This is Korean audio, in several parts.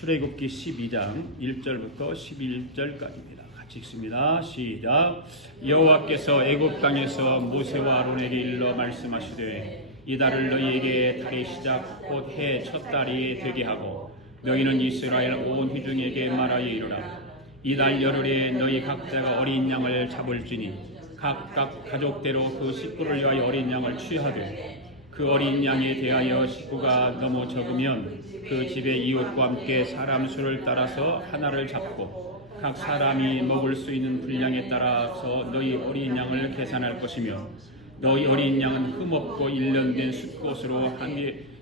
출애굽기 12장 1절부터 11절까지입니다. 같이 읽습니다. 시작. 여호와께서 애굽 땅에서 모세와 아론에게 일러 말씀하시되 이 달을 너희에게 달의 시작 곧 해 첫 달이 되게 하고 너희는 이스라엘 온 회중에게 말하여 이르라. 이 달 열흘에 너희 각자가 어린 양을 잡을지니 각각 가족대로 그 식구를 위하여 어린 양을 취하되 그 어린 양에 대하여 식구가 너무 적으면 그 집의 이웃과 함께 사람 수를 따라서 하나를 잡고 각 사람이 먹을 수 있는 분량에 따라서 너희 어린 양을 계산할 것이며 너희 어린 양은 흠없고 1년 된 숫것으로 한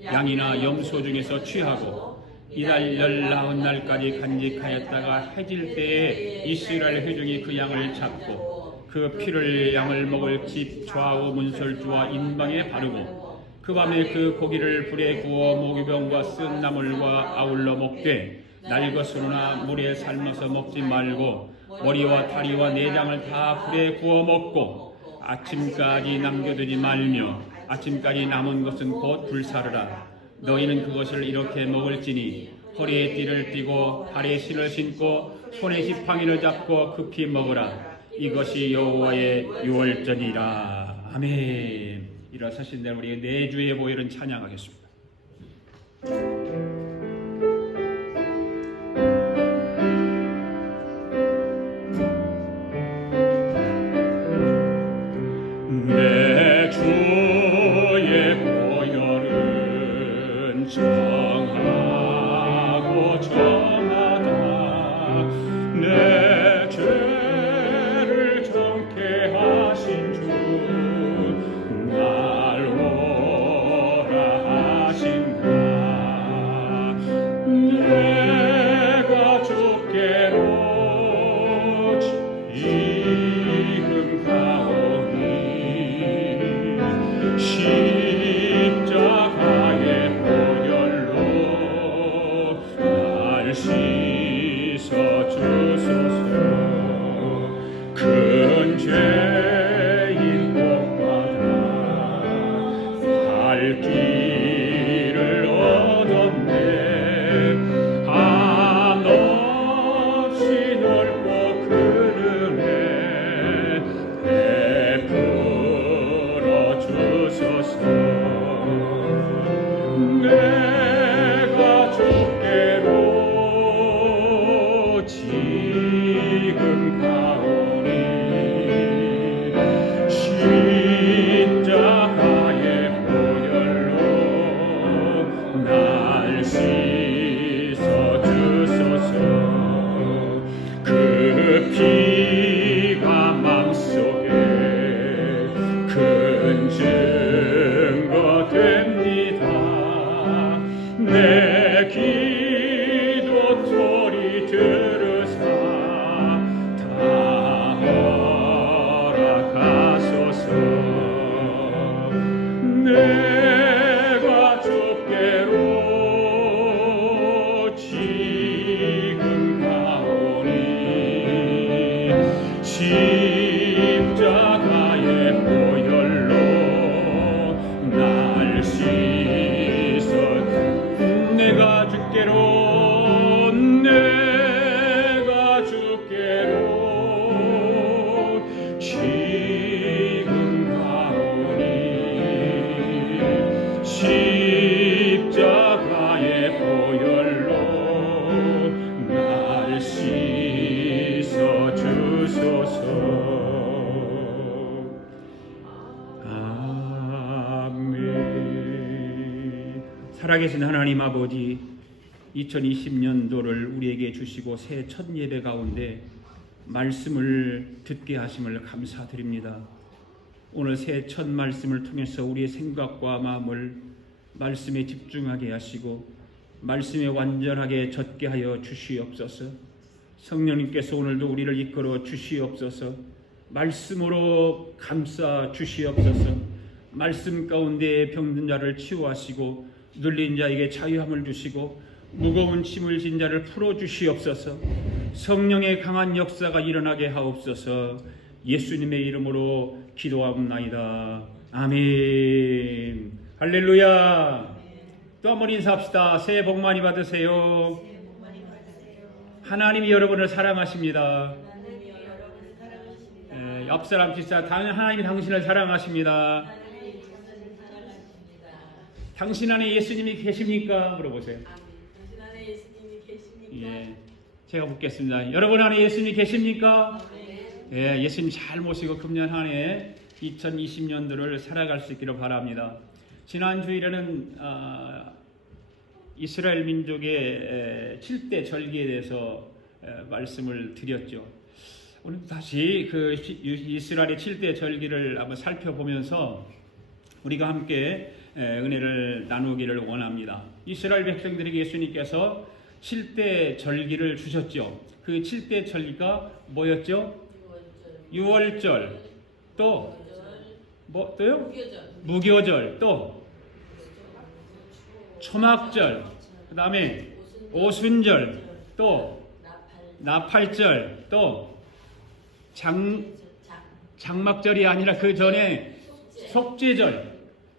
양이나 염소 중에서 취하고 이달 19날까지 간직하였다가 해질 때에 이스라엘 회중이 그 양을 잡고 그 피를 양을 먹을 집 좌우 문설주와 인방에 바르고 그 밤에 그 고기를 불에 구워 모기병과 쓴 나물과 아울러 먹되 날것으로나 물에 삶아서 먹지 말고 머리와 다리와 내장을 다 불에 구워 먹고 아침까지 남겨두지 말며 아침까지 남은 것은 곧 불사르라. 너희는 그것을 이렇게 먹을지니 허리에 띠를 띠고 발에 신을 신고 손에 지팡이를 잡고 급히 먹으라. 이것이 여호와의 유월절이라. 아멘. 일어서신 대로 우리 내주의 보혈은 찬양하겠습니다. 내 주의 보혈은 정하고 정하다. 내 죄를 정케 하신 주 날 오라 하신다. 내가 주께로 지금 가오니 십자가의 보혈로 날 씻어 주소서. 큰 죄인 복받아 갈 길을 얻었네. 한없이 넓고 큰 은혜 베풀어 주소서. 내가 주께로 지금 가오니 십자가의 보혈로 날 씻어 주소서. 그 피가 맘속에 큰 증거 됩니다. 내 기도 소리 들으사 다 허락하소서. 내가 주께로 지금 가오니 십자가의 보혈로 날 씻어. 내가 주께로 지금 가오니 십자가의 보혈로 날 씻어 주소서. 아멘. 살아계신 하나님 아버지, 2020년도를 우리에게 주시고 새해 첫 예배 가운데 말씀을 듣게 하심을 감사드립니다. 오늘 새해 첫 말씀을 통해서 우리의 생각과 마음을 말씀에 집중하게 하시고 말씀에 완전하게 젖게 하여 주시옵소서. 성령님께서 오늘도 우리를 이끌어 주시옵소서. 말씀으로 감싸 주시옵소서. 말씀 가운데 병든 자를 치유하시고 눌린 자에게 자유함을 주시고 무거운 짐을 진 자를 풀어주시옵소서. 성령의 강한 역사가 일어나게 하옵소서. 예수님의 이름으로 기도하옵나이다. 아멘. 할렐루야. 또 한 번 인사합시다. 새해 복 많이 받으세요. 하나님이 여러분을 사랑하십니다. 옆 사람 진짜 하나님이 당신을 사랑하십니다. 당신 안에 예수님이 계십니까? 물어보세요. 당신 안에 예수님이 계십니까? 예, 제가 묻겠습니다. 여러분 안에 예수님이 계십니까? 예, 예수님 잘 모시고 금년 한 해 2020년도를 살아갈 수 있기를 바랍니다. 지난 주일에는 이스라엘 민족의 7대 절기에 대해서 말씀을 드렸죠. 오늘 다시 그 이스라엘의 7대 절기를 한번 살펴보면서 우리가 함께 은혜를 나누기를 원합니다. 이스라엘 백성들에게 예수님께서 7대 절기를 주셨죠. 그 7대 절기가 뭐였죠? 유월절, 또 또요? 무교절, 또 초막절, 그 다음에 오순절, 또 나팔절, 또 장막절이 아니라 그 전에 속죄절,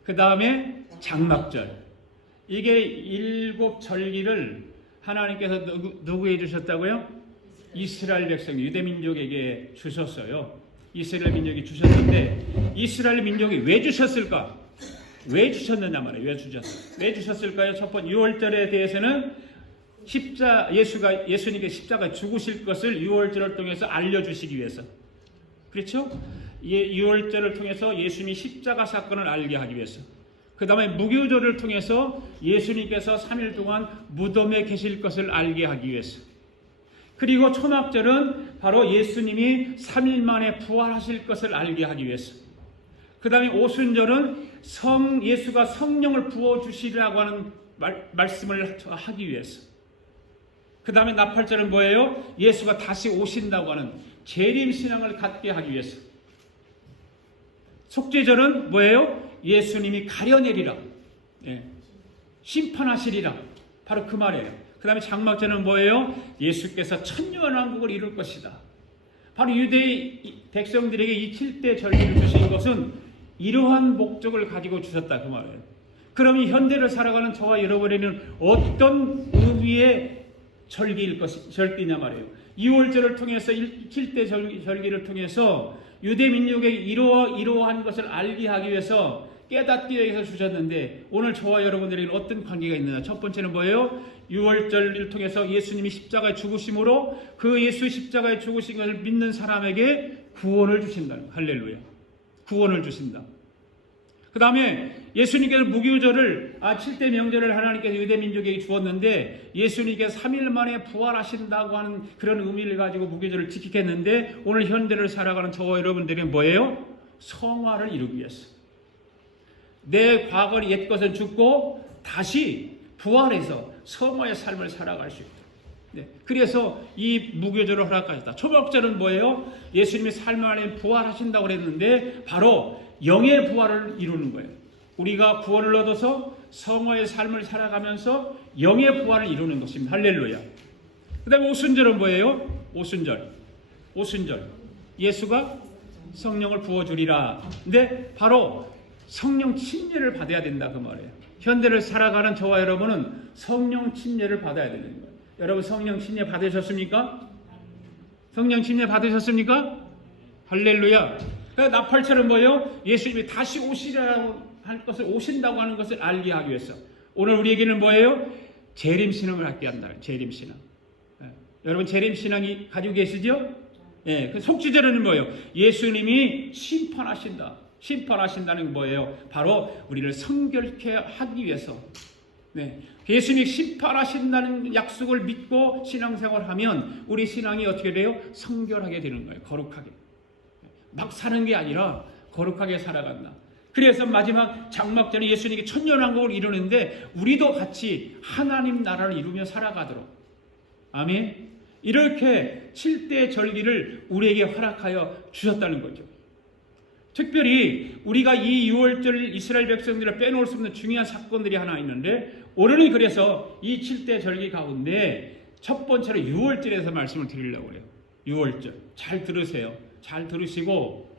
그 다음에 장막절. 이게 7절기를 하나님께서 누구에게 주셨다고요? 이스라엘 백성, 유대민족에게 주셨어요. 이스라엘 민족이 주셨는데 이스라엘 민족이 왜 주셨을까? 왜 주셨느냐 말이에요. 왜 주셨을까요? 첫 번째 6월절에 대해서는 예수님께 십자가 죽으실 것을 6월절을 통해서 알려주시기 위해서. 그렇죠? 6월절을 통해서 예수님이 십자가 사건을 알게 하기 위해서. 그 다음에 무교절을 통해서 예수님께서 3일 동안 무덤에 계실 것을 알게 하기 위해서. 그리고 초막절은 바로 예수님이 3일 만에 부활하실 것을 알게 하기 위해서. 그 다음에 오순절은 예수가 성령을 부어주시라고 하는 말씀을 하기 위해서. 그 다음에 나팔절은 뭐예요? 예수가 다시 오신다고 하는 재림신앙을 갖게 하기 위해서. 속죄절은 뭐예요? 예수님이 가려내리라. 예. 심판하시리라. 바로 그 말이에요. 그 다음에 장막절은 뭐예요? 예수께서 천년왕국을 이룰 것이다. 바로 유대 백성들에게 이 7대 절기를 주신 것은 이러한 목적을 가지고 주셨다. 그 말이에요. 그럼 이 현대를 살아가는 저와 여러분에게는 어떤 의미의 절기냐 말이에요. 2월절을 통해서 7대 절기를 통해서 유대 민족의 이러한 것을 알게 하기 위해서 깨닫기 위해서 주셨는데 오늘 저와 여러분들에게는 어떤 관계가 있느냐. 첫 번째는 뭐예요? 6월절을 통해서 예수님이 십자가에 죽으심으로 그 예수 십자가에 죽으신 것을 믿는 사람에게 구원을 주신다는 거예요. 할렐루야. 구원을 주신다. 그 다음에 예수님께서 무교절을 7대 명절을 하나님께서 유대민족에게 주었는데 예수님께서 3일 만에 부활하신다고 하는 그런 의미를 가지고 무교절을 지키겠는데 오늘 현대를 살아가는 저와 여러분들은 뭐예요? 성화를 이루기 위해서. 내 과거의 옛것은 죽고 다시 부활해서 성화의 삶을 살아갈 수 있다. 네. 그래서 이 무교절을 허락하셨다. 초막절은 뭐예요? 예수님이 삶 안에 부활하신다고 그랬는데 바로 영의 부활을 이루는 거예요. 우리가 구원을 얻어서 성화의 삶을 살아가면서 영의 부활을 이루는 것입니다. 할렐루야. 그 다음에 오순절은 뭐예요? 오순절. 예수가 성령을 부어주리라. 근데 바로 성령 침례를 받아야 된다. 그 말이에요. 현대를 살아가는 저와 여러분은 성령 침례를 받아야 되는 거예요. 여러분 성령 침례 받으셨습니까? 성령 침례 받으셨습니까? 할렐루야. 그러니까 나팔절은 뭐예요? 예수님이 다시 오시라고 할 것을 오신다고 하는 것을 알게 하기 위해서. 오늘 우리에게는 뭐예요? 재림신앙을 갖게 한다. 재림신앙. 여러분 재림신앙이 가지고 계시죠? 예. 그 속죄절은 뭐예요? 예수님이 심판하신다는 게 뭐예요? 바로 우리를 성결케 하기 위해서. 네. 예수님이 심판하신다는 약속을 믿고 신앙생활을 하면 우리 신앙이 어떻게 돼요? 성결하게 되는 거예요. 거룩하게. 막 사는 게 아니라 거룩하게 살아간다. 그래서 마지막 장막절에 예수님이 천년왕국을 이루는데 우리도 같이 하나님 나라를 이루며 살아가도록. 아멘. 이렇게 7대 절기를 우리에게 허락하여 주셨다는 거죠. 특별히 우리가 이 6월절 이스라엘 백성들을 빼놓을 수 없는 중요한 사건들이 하나 있는데 오늘은 그래서 이 7대 절기 가운데 첫 번째로 6월절에서 말씀을 드리려고 해요. 6월절. 잘 들으세요. 잘 들으시고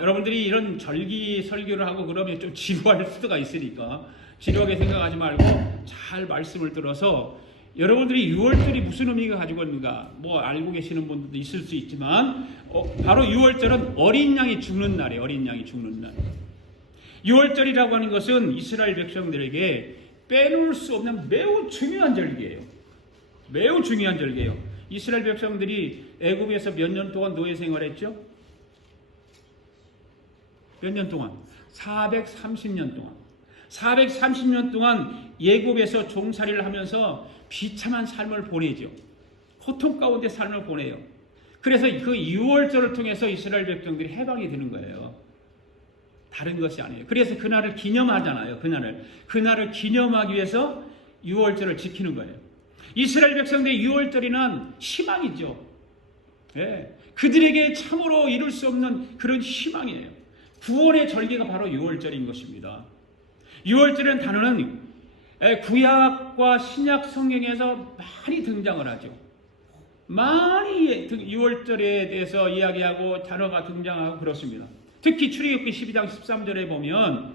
여러분들이 이런 절기 설교를 하고 그러면 좀 지루할 수가 있으니까 지루하게 생각하지 말고 잘 말씀을 들어서 여러분들이 6월절이 무슨 의미가 가지고 있는가 뭐 알고 계시는 분들도 있을 수 있지만 바로 6월절은 어린 양이 죽는 날이에요. 어린 양이 죽는 날. 6월절이라고 하는 것은 이스라엘 백성들에게 빼놓을 수 없는 매우 중요한 절기예요. 매우 중요한 절기예요. 이스라엘 백성들이 애굽에서 몇 년 동안 노예 생활했죠? 몇 년 동안? 430년 동안. 430년 동안 애굽에서 종살이를 하면서 비참한 삶을 보내죠. 고통 가운데 삶을 보내요. 그래서 그 6월절을 통해서 이스라엘 백성들이 해방이 되는 거예요. 다른 것이 아니에요. 그래서 그날을 기념하잖아요. 그날을 기념하기 위해서 6월절을 지키는 거예요. 이스라엘 백성들의 6월절이는 희망이죠. 예, 그들에게 참으로 이룰 수 없는 그런 희망이에요. 구원의 절기가 바로 6월절인 것입니다. 6월절이라는 단어는 구약과 신약 성경에서 많이 등장을 하죠. 많이 6월절에 대해서 이야기하고 단어가 등장하고 그렇습니다. 특히 출애굽기 12장 13절에 보면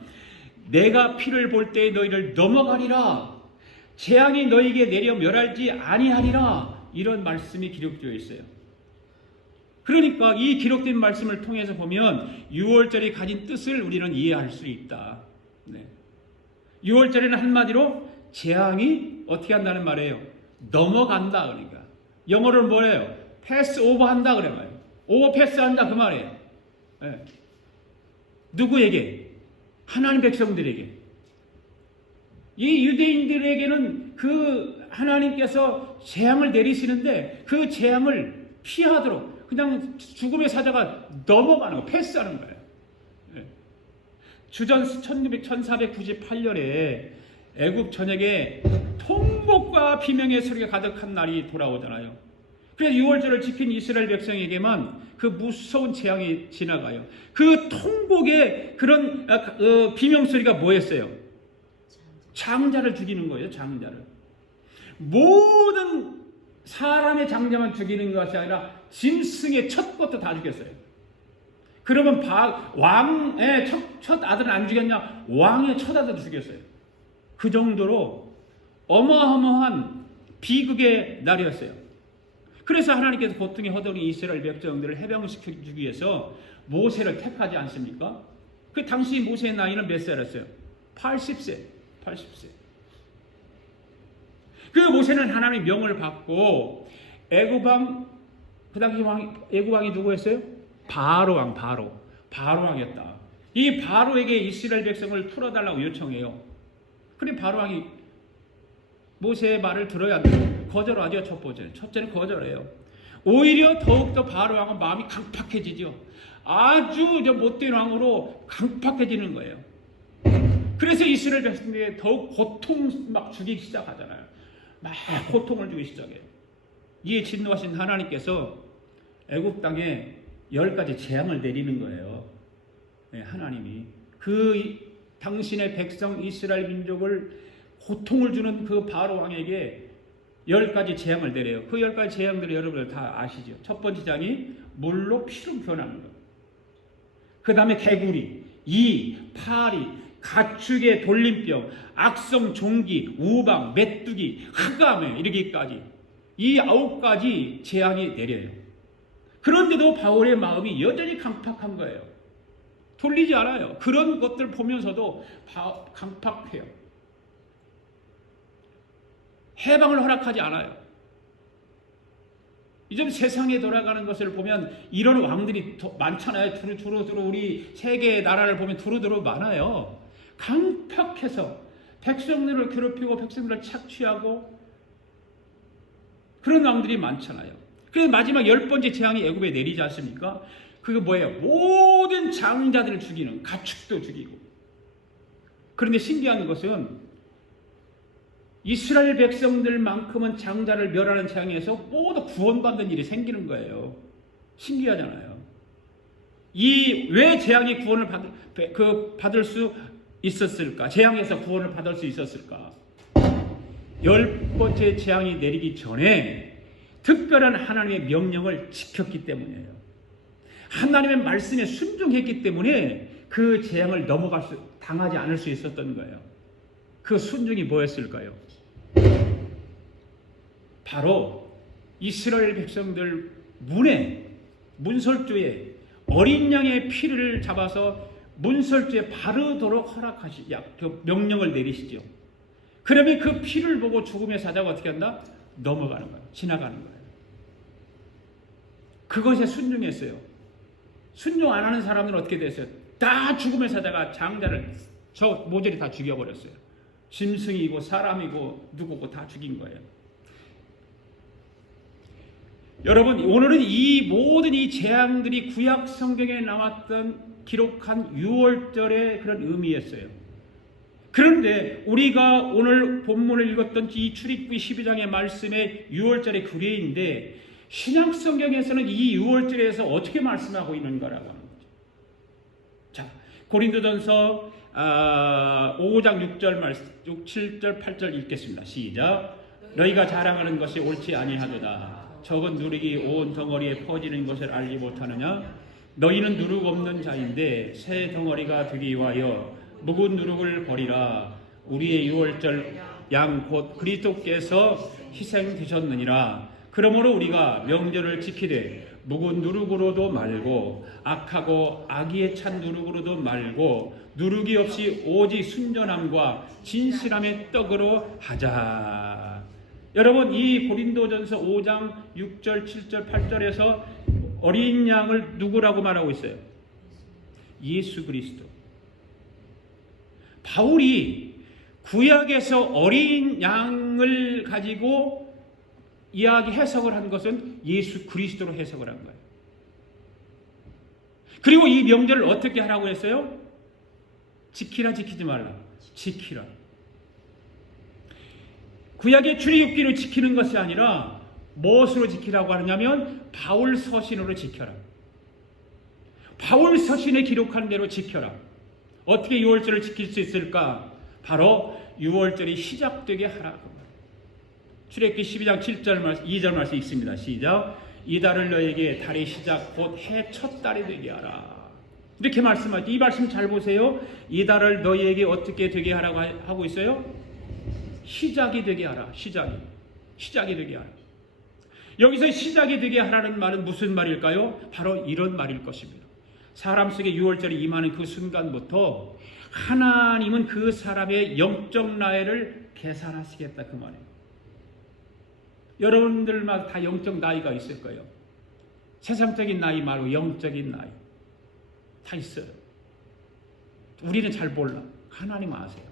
내가 피를 볼 때에 너희를 넘어가리라 재앙이 너희에게 내려 멸하지 아니하리라 이런 말씀이 기록되어 있어요. 그러니까 이 기록된 말씀을 통해서 보면 6월절이 가진 뜻을 우리는 이해할 수 있다. 네. 6월절에는 한마디로 재앙이 어떻게 한다는 말이에요? 넘어간다. 그러니까 영어로 뭐예요? 패스 오버 한다 그래 말이에요. 오버 패스 한다 그 말이에요. 네. 누구에게? 하나님 백성들에게. 이 유대인들에게는 그 하나님께서 재앙을 내리시는데 그 재앙을 피하도록 그냥 죽음의 사자가 넘어가는 거, 패스하는 거예요. 네. 주전 1498년에 애굽 전역에 통곡과 비명의 소리가 가득한 날이 돌아오잖아요. 그래서 6월절을 지킨 이스라엘 백성에게만 그 무서운 재앙이 지나가요. 그 통곡의 그런 비명 소리가 뭐였어요? 장자를 죽이는 거예요. 장자를. 모든 사람의 장자만 죽이는 것이 아니라 짐승의 첫 것도 다 죽였어요. 그러면 왕의 첫 아들은 안 죽였냐? 왕의 첫 아들도 죽였어요. 그 정도로 어마어마한 비극의 날이었어요. 그래서 하나님께서 고통에 허덕인 이스라엘 백성들을 해방시켜주기 위해서 모세를 택하지 않습니까? 그 당시 모세의 나이는 몇 살이었어요? 80세. 그 모세는 하나님의 명을 받고 애굽왕, 그 당시 애굽왕이 누구였어요? 바로왕이었다. 이 바로에게 이스라엘 백성을 풀어달라고 요청해요. 그래 바로왕이 모세의 말을 들어야 돼요. 거절하죠. 첫째는 거절해요. 오히려 더욱더 바로왕은 마음이 강팍해지죠. 아주 못된 왕으로 강팍해지는 거예요. 그래서 이스라엘 백성들이 더욱 고통 막 주기 시작하잖아요. 막 고통을 주기 시작해요. 이에 진노하신 하나님께서 애굽 땅에 10가지 재앙을 내리는 거예요. 네, 하나님이 그 당신의 백성 이스라엘 민족을 고통을 주는 그 바로 왕에게 10가지 재앙을 내려요. 그 10가지 재앙들을 여러분들 다 아시죠. 첫 번째 재앙이 물로 피로 변하는 것. 그 다음에 개구리, 이, 파리, 가축의 돌림병, 악성 종기, 우방, 메뚜기, 흑암에 이르기까지 이 9가지 재앙이 내려요. 그런데도 바울의 마음이 여전히 강팍한 거예요. 돌리지 않아요. 그런 것들 보면서도 강팍해요. 해방을 허락하지 않아요. 요즘 세상에 돌아가는 것을 보면 이런 왕들이 많잖아요. 두루두루 우리 세계의 나라를 보면 두루두루 많아요. 강팍해서 백성들을 괴롭히고 백성들을 착취하고 그런 왕들이 많잖아요. 그래서 마지막 10번째 재앙이 애굽에 내리지 않습니까? 그게 뭐예요? 모든 장자들을 죽이는, 가축도 죽이고. 그런데 신기한 것은 이스라엘 백성들만큼은 장자를 멸하는 재앙에서 모두 구원받는 일이 생기는 거예요. 신기하잖아요. 왜 재앙이 구원을 받을 수 있었을까? 재앙에서 구원을 받을 수 있었을까? 10번째 재앙이 내리기 전에 특별한 하나님의 명령을 지켰기 때문이에요. 하나님의 말씀에 순종했기 때문에 그 재앙을 당하지 않을 수 있었던 거예요. 그 순종이 뭐였을까요? 바로 이스라엘 백성들 문설주에 어린 양의 피를 잡아서 문설주에 바르도록 그 명령을 내리시죠. 그러면 그 피를 보고 죽음의 사자가 어떻게 한다? 넘어가는 거예요. 지나가는 거예요. 그것에 순종했어요. 순종 안 하는 사람들은 어떻게 됐어요? 다 죽음의 사자가 장자를 저 모조리 다 죽여버렸어요. 짐승이고 사람이고 누구고 다 죽인 거예요. 여러분, 오늘은 이 모든 이 재앙들이 구약 성경에 나왔던 기록한 유월절의 그런 의미였어요. 그런데 우리가 오늘 본문을 읽었던 이 출애굽기 12장의 말씀의 유월절의 규례인데 신약 성경에서는 이 유월절에서 어떻게 말씀하고 있는가라고 하는 거죠. 자, 고린도전서 5장 6절 7절 8절 읽겠습니다. 시작. 너희가 자랑하는 것이 옳지 아니하도다. 적은 누룩이 온 덩어리에 퍼지는 것을 알지 못하느냐? 너희는 누룩 없는 자인데 새 덩어리가 되기 위하여 묵은 누룩을 버리라. 우리의 유월절 양 곧 그리스도께서 희생되셨느니라. 그러므로 우리가 명절을 지키되 묵은 누룩으로도 말고 악하고 악의에 찬 누룩으로도 말고 누룩이 없이 오직 순전함과 진실함의 떡으로 하자. 여러분, 이 고린도전서 5장 6절 7절 8절에서 어린 양을 누구라고 말하고 있어요? 예수 그리스도. 바울이 구약에서 어린 양을 가지고 이야기 해석을 한 것은 예수 그리스도로 해석을 한 거예요. 그리고 이 명절을 어떻게 하라고 했어요? 지키라 지키지 말라. 지키라. 구약의 출애굽기를 지키는 것이 아니라 무엇으로 지키라고 하느냐면 바울 서신으로 지켜라. 바울 서신에 기록한 대로 지켜라. 어떻게 유월절을 지킬 수 있을까? 바로 유월절이 시작되게 하라고. 출애굽기 12장 7절 2절 말씀 있습니다. 시작. 이달을 너에게 달의 시작 곧 해 첫 달이 되게 하라. 이렇게 말씀하죠. 이 말씀 잘 보세요. 이달을 너희에게 어떻게 되게 하라고 하고 있어요? 시작이 되게 하라. 시작이 되게 하라. 여기서 시작이 되게 하라는 말은 무슨 말일까요? 바로 이런 말일 것입니다. 사람 속에 유월절이 임하는 그 순간부터 하나님은 그 사람의 영적 나이를 계산하시겠다 그 말이에요. 여러분들마다 다 영적 나이가 있을 거예요. 세상적인 나이 말고 영적인 나이 다 있어요. 우리는 잘 몰라. 하나님 아세요.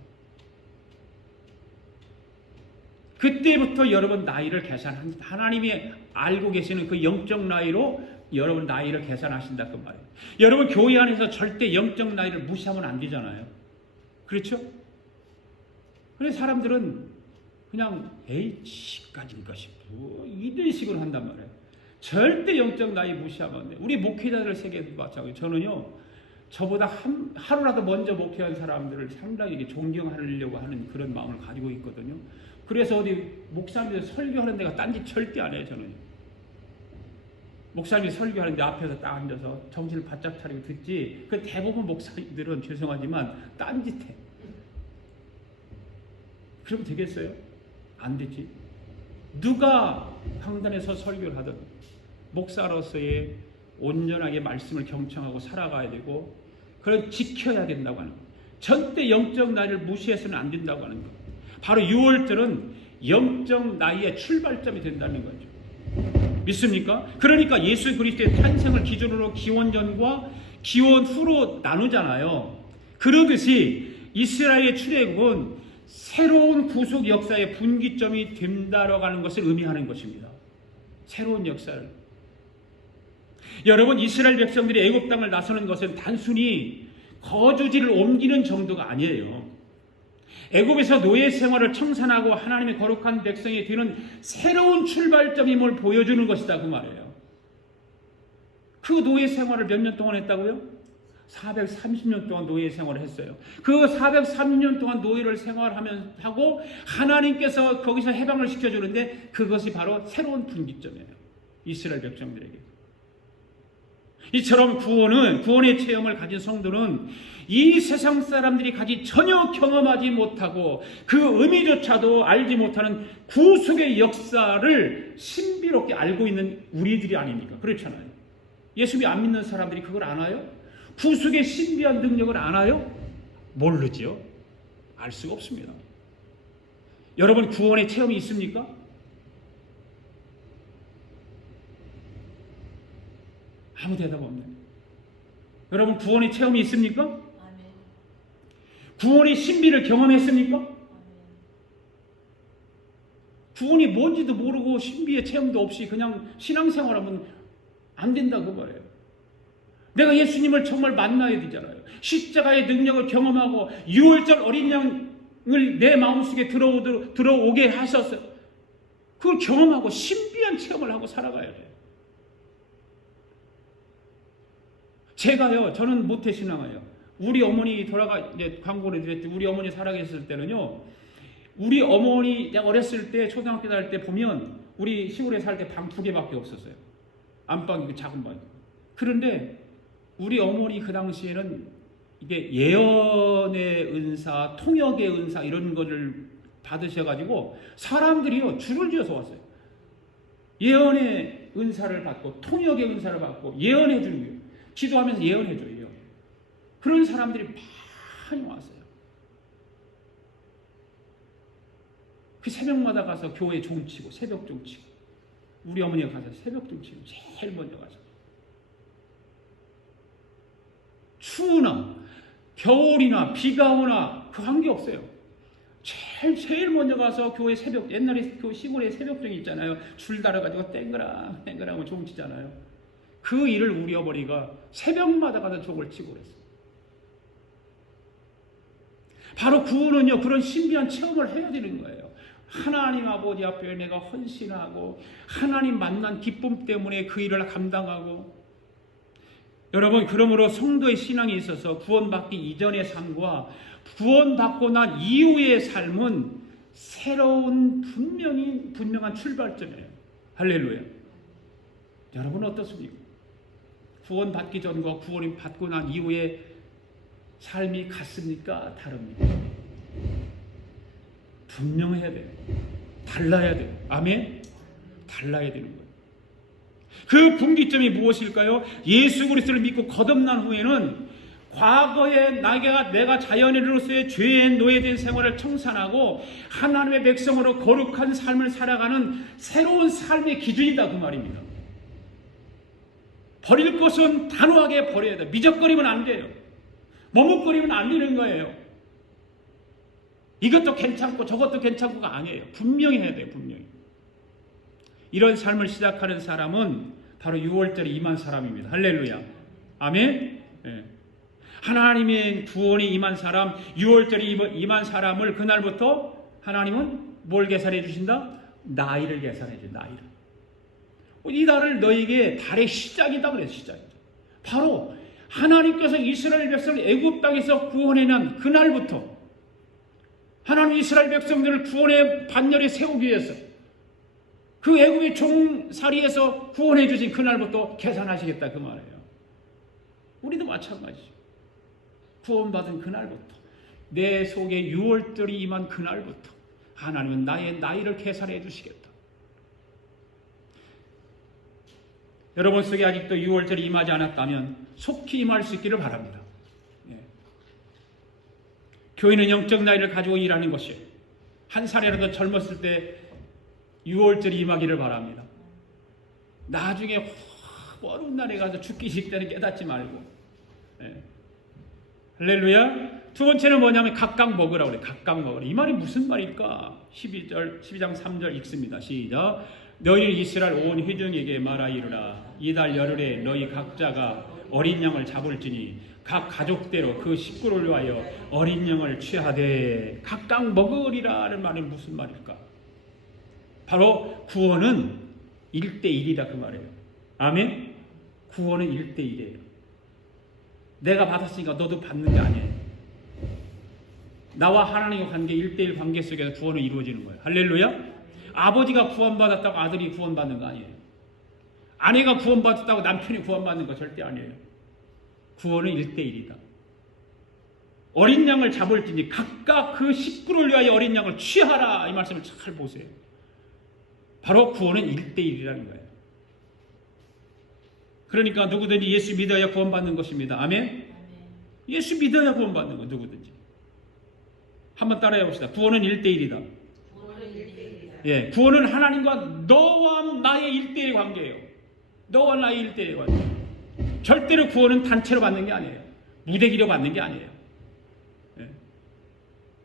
그때부터 여러분 나이를 계산합니다. 하나님이 알고 계시는 그 영적 나이로 여러분 나이를 계산하신다 그 말이에요. 여러분 교회 안에서 절대 영적 나이를 무시하면 안 되잖아요. 그렇죠? 그래서 사람들은 그냥 H까지인 것이 이런 식으로 한단 말이에요. 절대 영적 나이 무시하면 안 돼요. 우리 목회자들 세계도 마찬가지예요. 저는요, 저보다 하루라도 먼저 목회한 사람들을 상당히 존경하려고 하는 그런 마음을 가지고 있거든요. 그래서 어디 목사님들 설교하는 데가 딴짓 절대 안 해요. 저는 목사님이 설교하는데 앞에서 딱 앉아서 정신을 바짝 차리고 듣지. 그 대부분 목사님들은 죄송하지만 딴짓해. 그럼 되겠어요? 안 되지. 누가 강단에서 설교를 하든 목사로서의 온전하게 말씀을 경청하고 살아가야 되고 그걸 지켜야 된다고 하는 거예요. 절대 영적 나이를 무시해서는 안 된다고 하는 거예요. 바로 유월절은 영적 나이의 출발점이 된다는 거죠. 믿습니까? 그러니까 예수 그리스도의 탄생을 기준으로 기원 전과 기원 후로 나누잖아요. 그러듯이 이스라엘의 출애굽은 새로운 구속 역사의 분기점이 된다라고 하는 것을 의미하는 것입니다. 새로운 역사를. 여러분, 이스라엘 백성들이 애굽 땅을 나서는 것은 단순히 거주지를 옮기는 정도가 아니에요. 애굽에서 노예 생활을 청산하고 하나님의 거룩한 백성이 되는 새로운 출발점임을 보여주는 것이다 그 말이에요. 그 노예 생활을 몇 년 동안 했다고요? 430년 동안 노예 생활을 했어요. 그 430년 동안 노예를 생활하고 하나님께서 거기서 해방을 시켜주는데 그것이 바로 새로운 분기점이에요. 이스라엘 백성들에게. 이처럼 구원의 체험을 가진 성도는 이 세상 사람들이 전혀 경험하지 못하고 그 의미조차도 알지 못하는 구속의 역사를 신비롭게 알고 있는 우리들이 아닙니까? 그렇잖아요. 예수님 안 믿는 사람들이 그걸 아나요? 구속의 신비한 능력을 아나요? 모르지요. 알 수가 없습니다. 여러분 구원의 체험이 있습니까? 아무 대답 없네요. 여러분 구원의 체험이 있습니까? 아멘. 구원의 신비를 경험했습니까? 아멘. 구원이 뭔지도 모르고 신비의 체험도 없이 그냥 신앙생활하면 안 된다고 말해요. 내가 예수님을 정말 만나야 되잖아요. 십자가의 능력을 경험하고 6월절 어린 양을 내 마음속에 들어오게 하셔서 그걸 경험하고 신비한 체험을 하고 살아가야 돼요. 저는 모태신앙이에요. 우리 어머니 이제 광고를 드렸지. 우리 어머니 살아계셨을 때는요. 우리 어머니 내가 어렸을 때 초등학교 다닐 때 보면 우리 시골에 살 때 방 2개밖에 없었어요. 안방이 작은 방. 그런데 우리 어머니 그 당시에는 이게 예언의 은사, 통역의 은사 이런 거를 받으셔가지고 사람들이요 줄을 지어서 왔어요. 예언의 은사를 받고 통역의 은사를 받고 예언해 주는 거예요. 기도하면서 예언해 줘요. 그런 사람들이 많이 왔어요. 그 새벽마다 가서 교회 종치고 새벽 종치고 우리 어머니가 가서 새벽 종치고 제일 먼저 가서 추우나 겨울이나 비가 오나 그 관계 없어요. 제일 먼저 가서 교회 새벽 옛날에 그 시골에 새벽종이 있잖아요. 줄 달아가지고 땡그랑 땡그랑 종치잖아요. 그 일을 우리 어머니가 새벽마다 가서 종을 치고 그랬어요. 바로 구원은요 그런 신비한 체험을 해야 되는 거예요. 하나님 아버지 앞에 내가 헌신하고 하나님 만난 기쁨 때문에 그 일을 감당하고 여러분 그러므로 성도의 신앙에 있어서 구원받기 이전의 삶과 구원받고 난 이후의 삶은 새로운 분명한 출발점이에요. 할렐루야. 여러분 어떻습니까? 구원받기 전과 구원을 받고 난 이후의 삶이 같습니까? 다릅니까? 분명해야 돼요. 달라야 돼요. 아멘? 달라야 되는 거예요. 그 분기점이 무엇일까요? 예수 그리스도를 믿고 거듭난 후에는 과거에 내가 자연인으로서의 죄에 노예된 생활을 청산하고 하나님의 백성으로 거룩한 삶을 살아가는 새로운 삶의 기준이다 그 말입니다. 버릴 것은 단호하게 버려야 돼요. 미적거리면 안 돼요. 머뭇거리면 안 되는 거예요. 이것도 괜찮고 저것도 괜찮고가 아니에요. 분명히 해야 돼요. 분명히. 이런 삶을 시작하는 사람은 바로 6월절에 임한 사람입니다. 할렐루야. 아멘. 네. 하나님의 구원이 임한 사람, 6월절에 임한 사람을 그날부터 하나님은 뭘 계산해 주신다? 나이를 계산해 줘. 나이를. 이 달을 너에게 달의 시작이다 그래서 시작이다. 바로 하나님께서 이스라엘 백성을 애굽 땅에서 구원해낸 그날부터 하나님 이스라엘 백성들을 구원의 반열에 세우기 위해서 그 애굽의 종살이에서 구원해 주신 그날부터 계산하시겠다 그 말이에요. 우리도 마찬가지죠. 구원받은 그날부터 내 속에 6월절이 임한 그날부터 하나님은 나의 나이를 계산해 주시겠다. 여러분 속에 아직도 6월절이 임하지 않았다면 속히 임할 수 있기를 바랍니다. 예. 교회는 영적 나이를 가지고 일하는 것이에요. 한 살이라도 젊었을 때 6월절이 임하기를 바랍니다. 나중에 어느 날에 가서 죽기 직전에 깨닫지 말고. 예. 할렐루야. 두 번째는 뭐냐면 각각 먹으라고 그래. 각각 먹으라. 이 말이 무슨 말일까? 12장 3절 읽습니다. 시작. 너희 이스라엘 온 회중에게 말하 이르라. 이달 열흘에 너희 각자가 어린 양을 잡을지니 각 가족대로 그 식구를 위하여 어린 양을 취하되 각각 먹으리라는 말은 무슨 말일까? 바로 구원은 1대1이다 그 말이에요. 아멘? 구원은 1대1이에요. 내가 받았으니까 너도 받는 게 아니에요. 나와 하나님의 관계 1대1 관계 속에서 구원은 이루어지는 거예요. 할렐루야. 아버지가 구원받았다고 아들이 구원받는 거 아니에요. 아내가 구원받았다고 남편이 구원받는 거 절대 아니에요. 구원은 1대1이다. 어린 양을 잡을지니 각각 그 식구를 위하여 어린 양을 취하라. 이 말씀을 잘 보세요. 바로 구원은 1대1이라는 거예요. 그러니까 누구든지 예수 믿어야 구원받는 것입니다. 아멘? 예수 믿어야 구원받는 거 누구든지. 한번 따라해 봅시다. 구원은 1대1이다. 예, 구원은 하나님과 너와 나의 1대1 관계예요. 너와 나의 1대1 관계. 절대로 구원은 단체로 받는 게 아니에요. 무대기로 받는 게 아니에요. 예.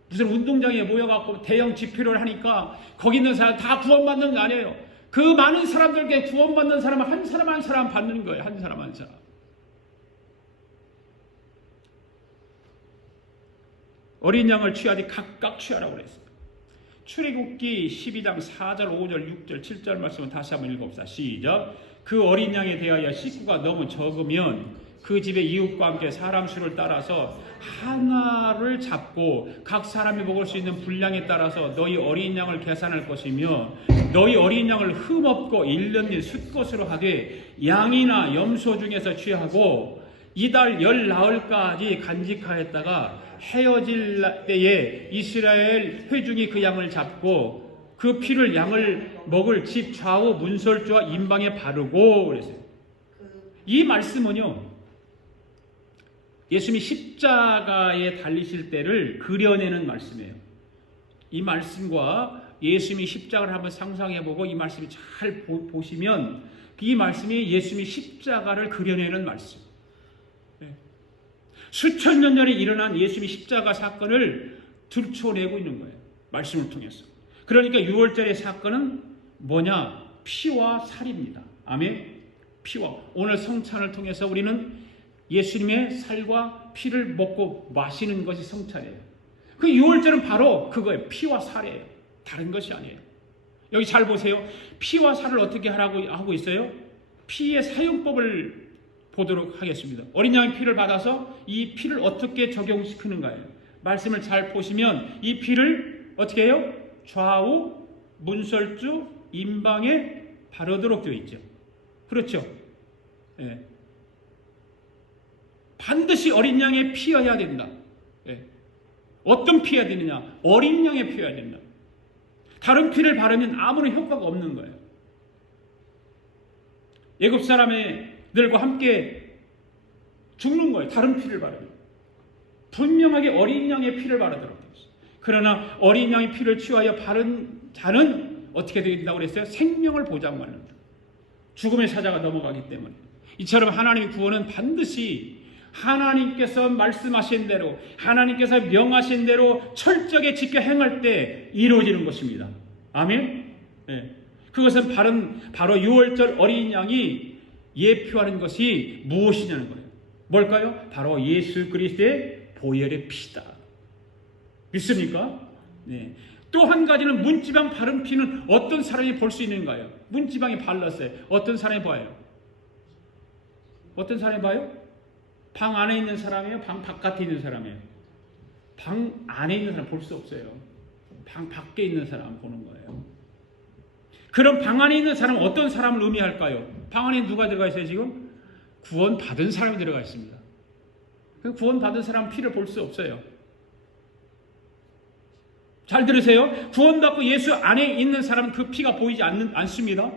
무슨 운동장에 모여갖고 대형 집회를 하니까 거기 있는 사람 다 구원받는 게 아니에요. 그 많은 사람들께 구원받는 사람은 한 사람 한 사람 받는 거예요. 한 사람 한 사람. 어린 양을 취하되 각각 취하라고 그랬어요. 출애굽기 12장 4절, 5절, 6절, 7절 말씀을 다시 한번 읽어봅시다. 시작. 그 어린 양에 대하여 식구가 너무 적으면 그 집의 이웃과 함께 사람 수를 따라서 하나를 잡고 각 사람이 먹을 수 있는 분량에 따라서 너희 어린 양을 계산할 것이며 너희 어린 양을 흠없고 1년일 숫것으로 하되 양이나 염소 중에서 취하고 이달 열 나흘까지 간직하였다가 헤어질 때에 이스라엘 회중이 그 양을 잡고 그 피를 양을 먹을 집 좌우 문설주와 임방에 바르고 그랬어요. 이 말씀은요, 예수님이 십자가에 달리실 때를 그려내는 말씀이에요. 이 말씀과 예수님이 십자가를 한번 상상해보고 이 말씀을 잘 보시면 이 말씀이 예수님이 십자가를 그려내는 말씀. 수천 년 전에 일어난 예수님이 십자가 사건을 들춰내고 있는 거예요. 말씀을 통해서. 그러니까 6월절의 사건은 뭐냐? 피와 살입니다. 아멘. 피와. 오늘 성찬을 통해서 우리는 예수님의 살과 피를 먹고 마시는 것이 성찬이에요. 그 6월절은 바로 그거예요. 피와 살이에요. 다른 것이 아니에요. 여기 잘 보세요. 피와 살을 어떻게 하고 있어요? 피의 사용법을 보도록 하겠습니다. 어린 양의 피를 받아서 이 피를 어떻게 적용시키는가요? 말씀을 잘 보시면 이 피를 어떻게 해요? 좌우 문설주 임방에 바르도록 되어 있죠. 그렇죠? 예. 반드시 어린 양의 피여야 된다. 예. 어떤 피여야 되느냐? 어린 양의 피여야 된다. 다른 피를 바르면 아무런 효과가 없는 거예요. 애굽 사람들과 함께 죽는 거예요. 다른 피를 바르면. 분명하게 어린 양의 피를 바르도록 되어 있어요. 그러나 어린 양의 피를 취하여 바른 자는 어떻게 된다고 그랬어요? 생명을 보장받는다. 죽음의 사자가 넘어가기 때문에. 이처럼 하나님의 구원은 반드시 하나님께서 말씀하신 대로, 하나님께서 명하신 대로 철저하게 지켜 행할 때 이루어지는 것입니다. 아멘? 네. 그것은 바로 6월절 어린 양이 예표하는 것이 무엇이냐는 거예요. 뭘까요? 바로 예수 그리스도의 보혈의 피다. 믿습니까? 네. 또 한 가지는 문지방 바른 피는 어떤 사람이 볼 수 있는가요? 문지방이 발랐어요. 어떤 사람이 봐요? 어떤 사람이 봐요? 방 안에 있는 사람이에요? 방 바깥에 있는 사람이에요? 방 안에 있는 사람 볼 수 없어요. 방 밖에 있는 사람 보는 거예요. 그럼 방 안에 있는 사람은 어떤 사람을 의미할까요? 방 안에 누가 들어가 있어요 지금? 구원 받은 사람이 들어가 있습니다. 구원 받은 사람 피를 볼 수 없어요. 잘 들으세요. 구원받고 예수 안에 있는 사람은 그 피가 보이지 않습니다.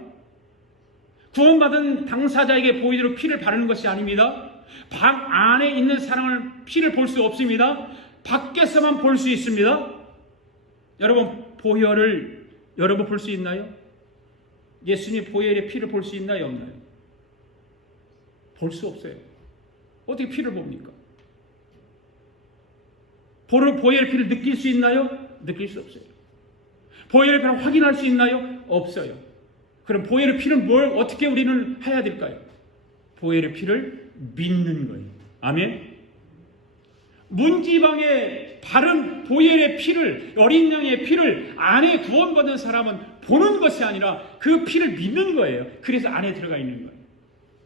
구원받은 당사자에게 보이도록 피를 바르는 것이 아닙니다. 방 안에 있는 사람을 피를 볼 수 없습니다. 밖에서만 볼 수 있습니다. 여러분 보혈을 여러분 볼 수 있나요? 예수님 보혈의 피를 볼 수 있나요? 없나요? 볼 수 없어요. 어떻게 피를 봅니까? 보혈의 피를 느낄 수 있나요? 느낄 수 없어요. 보혈의 피를 확인할 수 있나요? 없어요. 그럼 보혈의 피는 어떻게 우리는 해야 될까요? 보혈의 피를 믿는 거예요. 아멘. 문지방에 바른 보혈의 피를, 어린 양의 피를 안에 구원받은 사람은 보는 것이 아니라 그 피를 믿는 거예요. 그래서 안에 들어가 있는 거예요.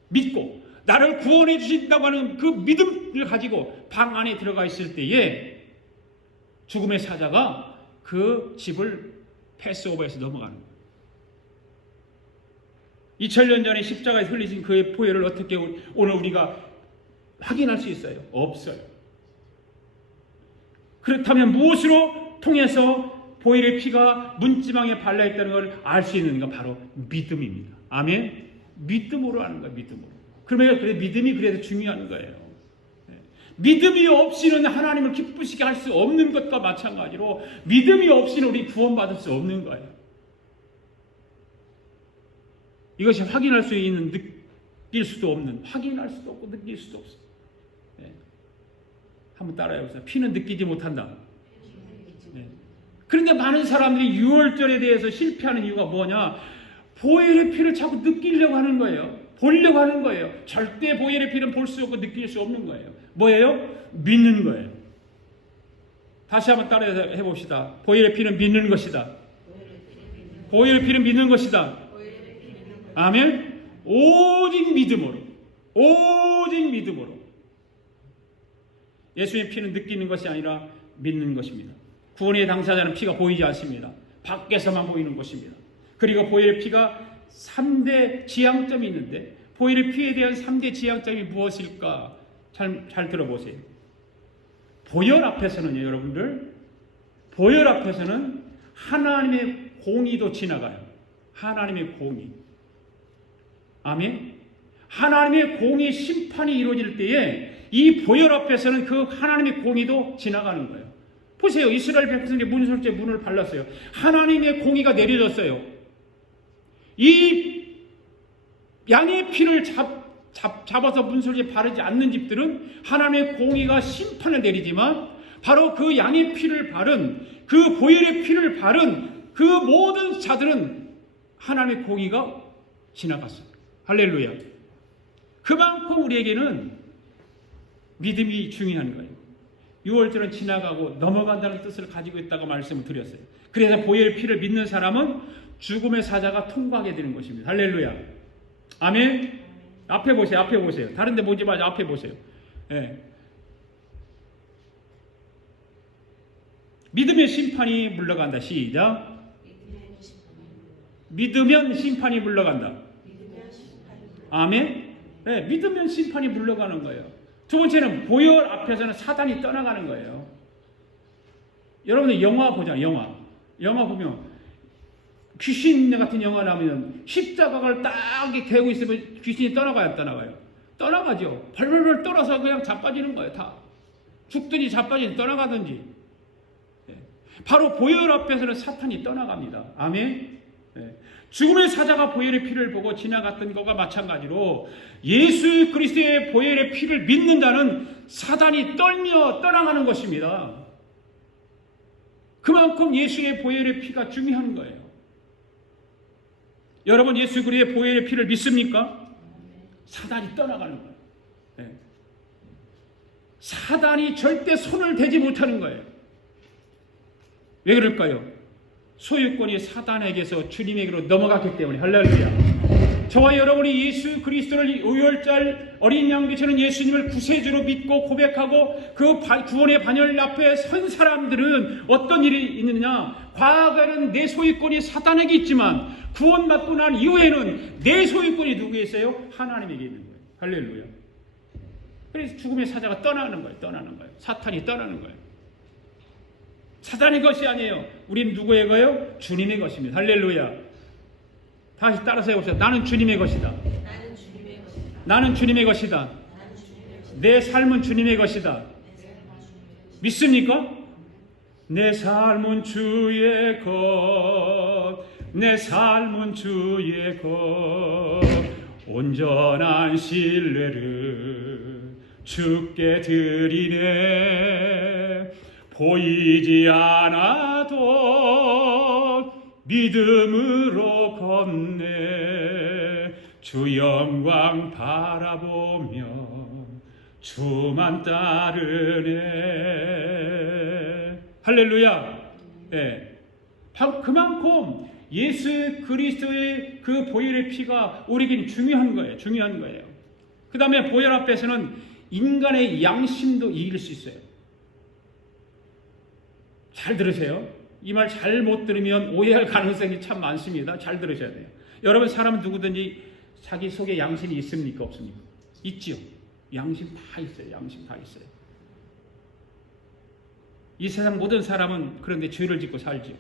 믿고 나를 구원해 주신다고 하는 그 믿음을 가지고 방 안에 들어가 있을 때에 죽음의 사자가 그 집을 패스오버해서 넘어가는 거예요. 2000년 전에 십자가에 흘리신 그의 보혈을 어떻게 오늘 우리가 확인할 수 있어요? 없어요. 그렇다면 무엇으로 통해서 보혈의 피가 문지방에 발라있다는 걸 알 수 있는 건 바로 믿음입니다. 아멘? 믿음으로 하는 거예요. 믿음으로. 그러면 믿음이 그래도 중요한 거예요. 믿음이 없이는 하나님을 기쁘시게 할 수 없는 것과 마찬가지로 믿음이 없이는 우리 구원받을 수 없는 거예요. 이것이 확인할 수 있는, 느낄 수도 없는, 확인할 수도 없고 느낄 수도 없어요. 네. 한번 따라해보세요. 피는 느끼지 못한다. 네. 그런데 많은 사람들이 유월절에 대해서 실패하는 이유가 뭐냐? 보혈의 피를 자꾸 느끼려고 하는 거예요. 보려고 하는 거예요. 절대 보혈의 피는 볼 수 없고 느낄 수 없는 거예요. 뭐예요? 믿는 거예요. 다시 한번 따라해 봅시다. 보혈의 피는 믿는 것이다. 보혈의 피는 믿는 것이다. 아멘. 오직 믿음으로. 오직 믿음으로. 예수의 피는 느끼는 것이 아니라 믿는 것입니다. 구원의 당사자는 피가 보이지 않습니다. 밖에서만 보이는 것입니다. 그리고 보혈의 피가 3대 지향점이 있는데 보혈의 피에 대한 3대 지향점이 무엇일까? 잘 들어보세요. 보혈 앞에서는요, 여러분들, 보혈 앞에서는 하나님의 공의도 지나가요. 하나님의 공의. 아멘. 하나님의 공의 심판이 이루어질 때에 이 보혈 앞에서는 그 하나님의 공의도 지나가는 거예요. 보세요. 이스라엘 백성들이 문설주에 문을 발랐어요. 하나님의 공의가 내려졌어요. 이 양의 피를 잡아서 문설주에 바르지 않는 집들은 하나님의 공의가 심판을 내리지만 바로 그 양의 피를 바른, 그 보혈의 피를 바른 그 모든 자들은 하나님의 공의가 지나갔어요. 할렐루야. 그만큼 우리에게는 믿음이 중요한 거예요. 6월절은 지나가고 넘어간다는 뜻을 가지고 있다고 말씀을 드렸어요. 그래서 보혈의 피를 믿는 사람은 죽음의 사자가 통과하게 되는 것입니다. 할렐루야. 아멘. 앞에 보세요. 앞에 보세요. 다른 데 보지 마세요. 앞에 보세요. 예. 믿음의 심판이 물러간다. 시작. 믿으면 심판이 물러간다. 아멘. 네, 믿으면 심판이 물러가는 거예요. 두 번째는 보혈 앞에서는 사단이 떠나가는 거예요. 여러분들 영화 보잖아요. 영화 보면 귀신 같은 영화 나오면 십자가를 딱 대고 있으면 귀신이 떠나가요, 안 떠나가요? 떠나가죠. 벌벌벌 떨어서 그냥 자빠지는 거예요. 다 죽든지 자빠지든지 떠나가든지. 네. 바로 보혈 앞에서는 사탄이 떠나갑니다. 아멘. 네. 죽음의 사자가 보혈의 피를 보고 지나갔던 것과 마찬가지로 예수 그리스도의 보혈의 피를 믿는 자는 사단이 떨며 떠나가는 것입니다. 그만큼 예수의 보혈의 피가 중요한 거예요. 여러분 예수 그리스도의 보혈의 피를 믿습니까? 사단이 떠나가는 거예요. 네. 사단이 절대 손을 대지 못하는 거예요. 왜 그럴까요? 소유권이 사단에게서 주님에게로 넘어갔기 때문에. 할렐루야. 저와 여러분이 예수 그리스도를 5월절 어린 양 되시는 예수님을 구세주로 믿고 고백하고 그 구원의 반열 앞에 선 사람들은 어떤 일이 있느냐? 과거에는 내 소유권이 사단에게 있지만 구원받고 난 이후에는 내 소유권이 누구에 있어요? 하나님에게 있는 거예요. 할렐루야. 그래서 죽음의 사자가 떠나는 거예요. 떠나는 거예요. 사탄이 떠나는 거예요. 사단의 것이 아니에요. 우리는 누구의 거예요? 주님의 것입니다. 할렐루야. 다시 따라서 해봅시다. 나는 주님의 것이다. 나는 주님의 것이다. 나는 주님의 것이다. 내 삶은 주님의 것이다. 믿습니까? 내 삶은 주의 것. 내 삶은 주의 것. 온전한 신뢰를 주께 드리네. 보이지 않아도 믿음으로 걷네. 주 영광 바라보며 주만 따르네. 할렐루야. 네. 그만큼 예수 그리스도의 그 보혈의 피가 우리에겐 중요한 거예요. 중요한 거예요. 그 다음에 보혈 앞에서는 인간의 양심도 이길 수 있어요. 잘 들으세요. 이 말 잘못 들으면 오해할 가능성이 참 많습니다. 잘 들으셔야 돼요. 여러분, 사람은 누구든지 자기 속에 양심이 있습니까? 없습니까? 있지요. 양심 다 있어요. 양심 다 있어요. 이 세상 모든 사람은 그런데 죄를 짓고 살지요.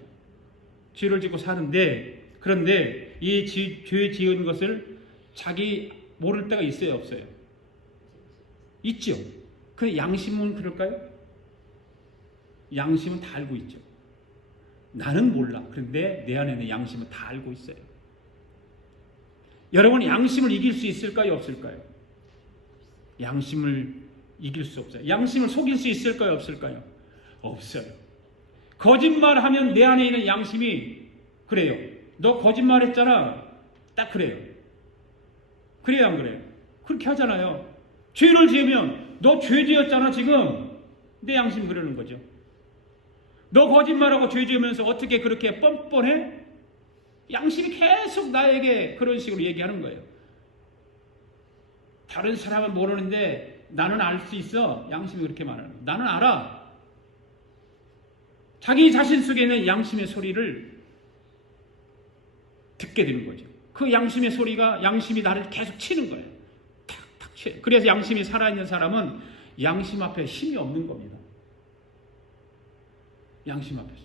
죄를 짓고 사는데, 그런데 이 죄 지은 것을 자기 모를 때가 있어요? 없어요? 있죠. 근데 양심은 그럴까요? 양심은 다 알고 있죠. 나는 몰라. 그런데 내 안에 있는 양심은 다 알고 있어요. 여러분, 양심을 이길 수 있을까요? 없을까요? 양심을 이길 수 없어요. 양심을 속일 수 있을까요? 없을까요? 없어요. 거짓말하면 내 안에 있는 양심이 그래요. 너 거짓말했잖아. 딱 그래요. 그래요, 안 그래요? 그렇게 하잖아요. 죄를 지으면 너 죄 지었잖아 지금. 내 양심이 그러는 거죠. 너 거짓말하고 죄 지으면서 어떻게 그렇게 뻔뻔해? 양심이 계속 나에게 그런 식으로 얘기하는 거예요. 다른 사람은 모르는데 나는 알 수 있어. 양심이 그렇게 말하는 거예요. 나는 알아. 자기 자신 속에 있는 양심의 소리를 듣게 되는 거죠. 그 양심의 소리가, 양심이 나를 계속 치는 거예요. 탁탁 쳐요. 그래서 양심이 살아있는 사람은 양심 앞에 힘이 없는 겁니다. 양심 앞에서.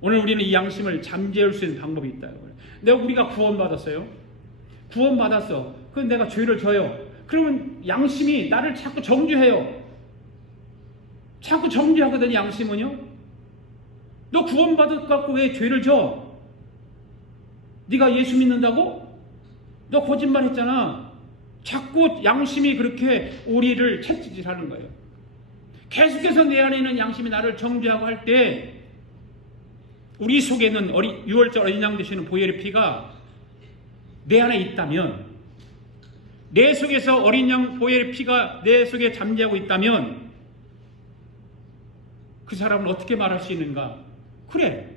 오늘 우리는 이 양심을 잠재울 수 있는 방법이 있다. 우리가 구원받았어요. 구원받았어. 그럼 내가 죄를 져요. 그러면 양심이 나를 자꾸 정죄해요. 자꾸 정죄하거든요. 양심은요. 너 구원받았고 왜 죄를 져? 네가 예수 믿는다고? 너 거짓말했잖아. 자꾸 양심이 그렇게 우리를 채찍질하는 거예요. 계속해서 내 안에 있는 양심이 나를 정죄하고 할 때 우리 속에 있는 유월절 어린 양 되시는 보혈의 피가 내 안에 있다면, 내 속에서 어린 양 보혈의 피가 내 속에 잠재하고 있다면 그 사람은 어떻게 말할 수 있는가? 그래,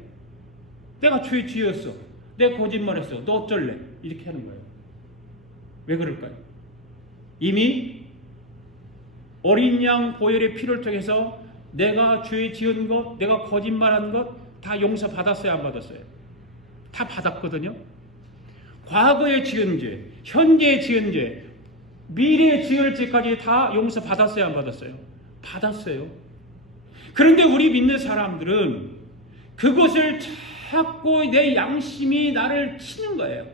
내가 죄 지었어. 내가 거짓말했어. 너 어쩔래? 이렇게 하는 거예요. 왜 그럴까요? 이미 어린 양 보혈의 피를 통해서 내가 죄 지은 것, 내가 거짓말한 것 다 용서받았어요? 안 받았어요? 다 받았거든요. 과거에 지은 죄, 현재에 지은 죄, 미래에 지을 죄까지 다 용서받았어요? 안 받았어요? 받았어요. 그런데 우리 믿는 사람들은 그것을 자꾸 내 양심이 나를 치는 거예요.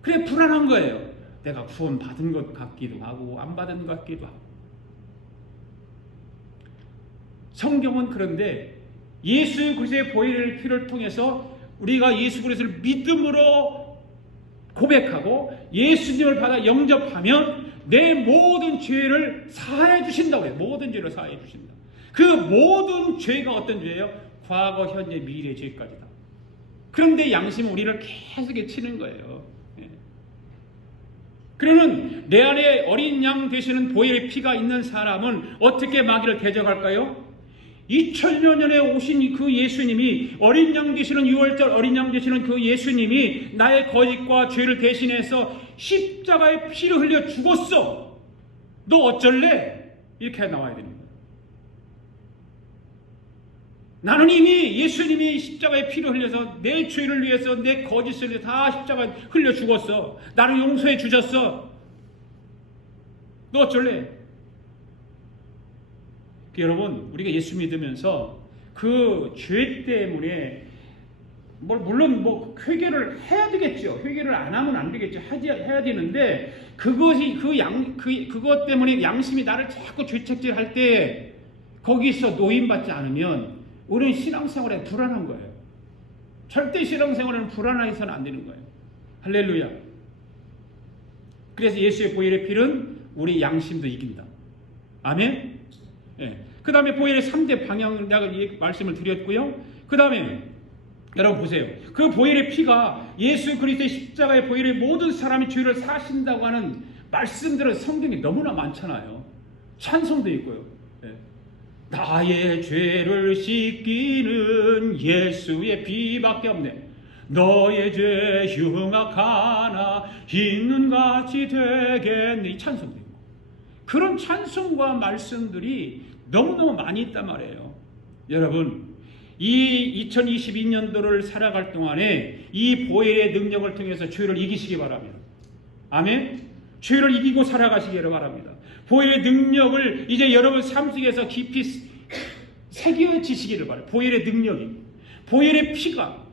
그래, 불안한 거예요. 내가 구원 받은 것 같기도 하고 안 받은 것 같기도 하고. 성경은 그런데 예수 그리스도의 보혈의 피를 통해서 우리가 예수 그리스도를 믿음으로 고백하고 예수님을 받아 영접하면 내 모든 죄를 사하여 주신다고 해요. 모든 죄를 사하여 주신다. 그 모든 죄가 어떤 죄예요? 과거, 현재, 미래 죄까지다. 그런데 양심은 우리를 계속 치는 거예요. 그러면 내 안에 어린 양 되시는 보혈의 피가 있는 사람은 어떻게 마귀를 대적할까요? 2000여 년에 오신 그 예수님이, 어린 양 되시는 유월절 어린 양 되시는 그 예수님이 나의 거짓과 죄를 대신해서 십자가에 피를 흘려 죽었어. 너 어쩔래? 이렇게 나와야 되는 거예요. 나는 이미 예수님이 십자가에 피를 흘려서 내 죄를 위해서, 내 거짓을 위해서 다 십자가에 흘려 죽었어. 나를 용서해 주셨어. 너 어쩔래? 여러분, 우리가 예수 믿으면서 그 죄 때문에 물론 회개를 해야 되겠죠. 회개를 안 하면 안 되겠죠. 해야 되는데 그것이 그것 때문에 양심이 나를 자꾸 죄책질할 때 거기서 노인받지 않으면 우리는 신앙생활에 불안한 거예요. 절대 신앙생활에는 불안해서는 안 되는 거예요. 할렐루야. 그래서 예수의 보혈의 피는 우리 양심도 이긴다. 아멘. 예. 그 다음에 보혈의 3대 방향을 말씀을 드렸고요. 그 다음에 여러분 보세요. 그 보혈의 피가 예수 그리스도의 십자가의 보혈의 모든 사람의 죄를 사신다고 하는 말씀들은 성경에 너무나 많잖아요. 찬송도 있고요. 예. 나의 죄를 씻기는 예수의 피밖에 없네. 너의 죄 흉악하나 있는 같이 되겠네. 이 찬송도 있고. 그런 찬송과 말씀들이 너무너무 많이 있단 말이에요. 여러분, 이 2022년도를 살아갈 동안에 이 보혈의 능력을 통해서 죄를 이기시기 바랍니다. 아멘. 죄를 이기고 살아가시기를 바랍니다. 보혈의 능력을 이제 여러분 삶 속에서 깊이 새겨지시기를 바랍니다. 보혈의 능력이, 보혈의 피가,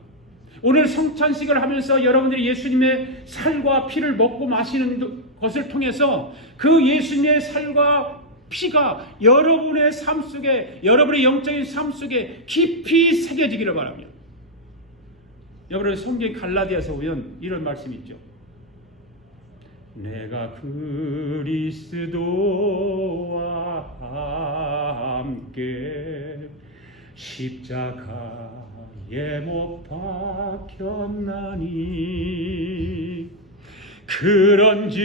오늘 성찬식을 하면서 여러분들이 예수님의 살과 피를 먹고 마시는 것을 통해서 그 예수님의 살과 피가 여러분의 삶 속에, 여러분의 영적인 삶 속에 깊이 새겨지기를 바랍니다. 여러분 성경 갈라디아서 보면 이런 말씀이 있죠. 내가 그리스도와 함께 십자가에 못 박혔나니 그런즉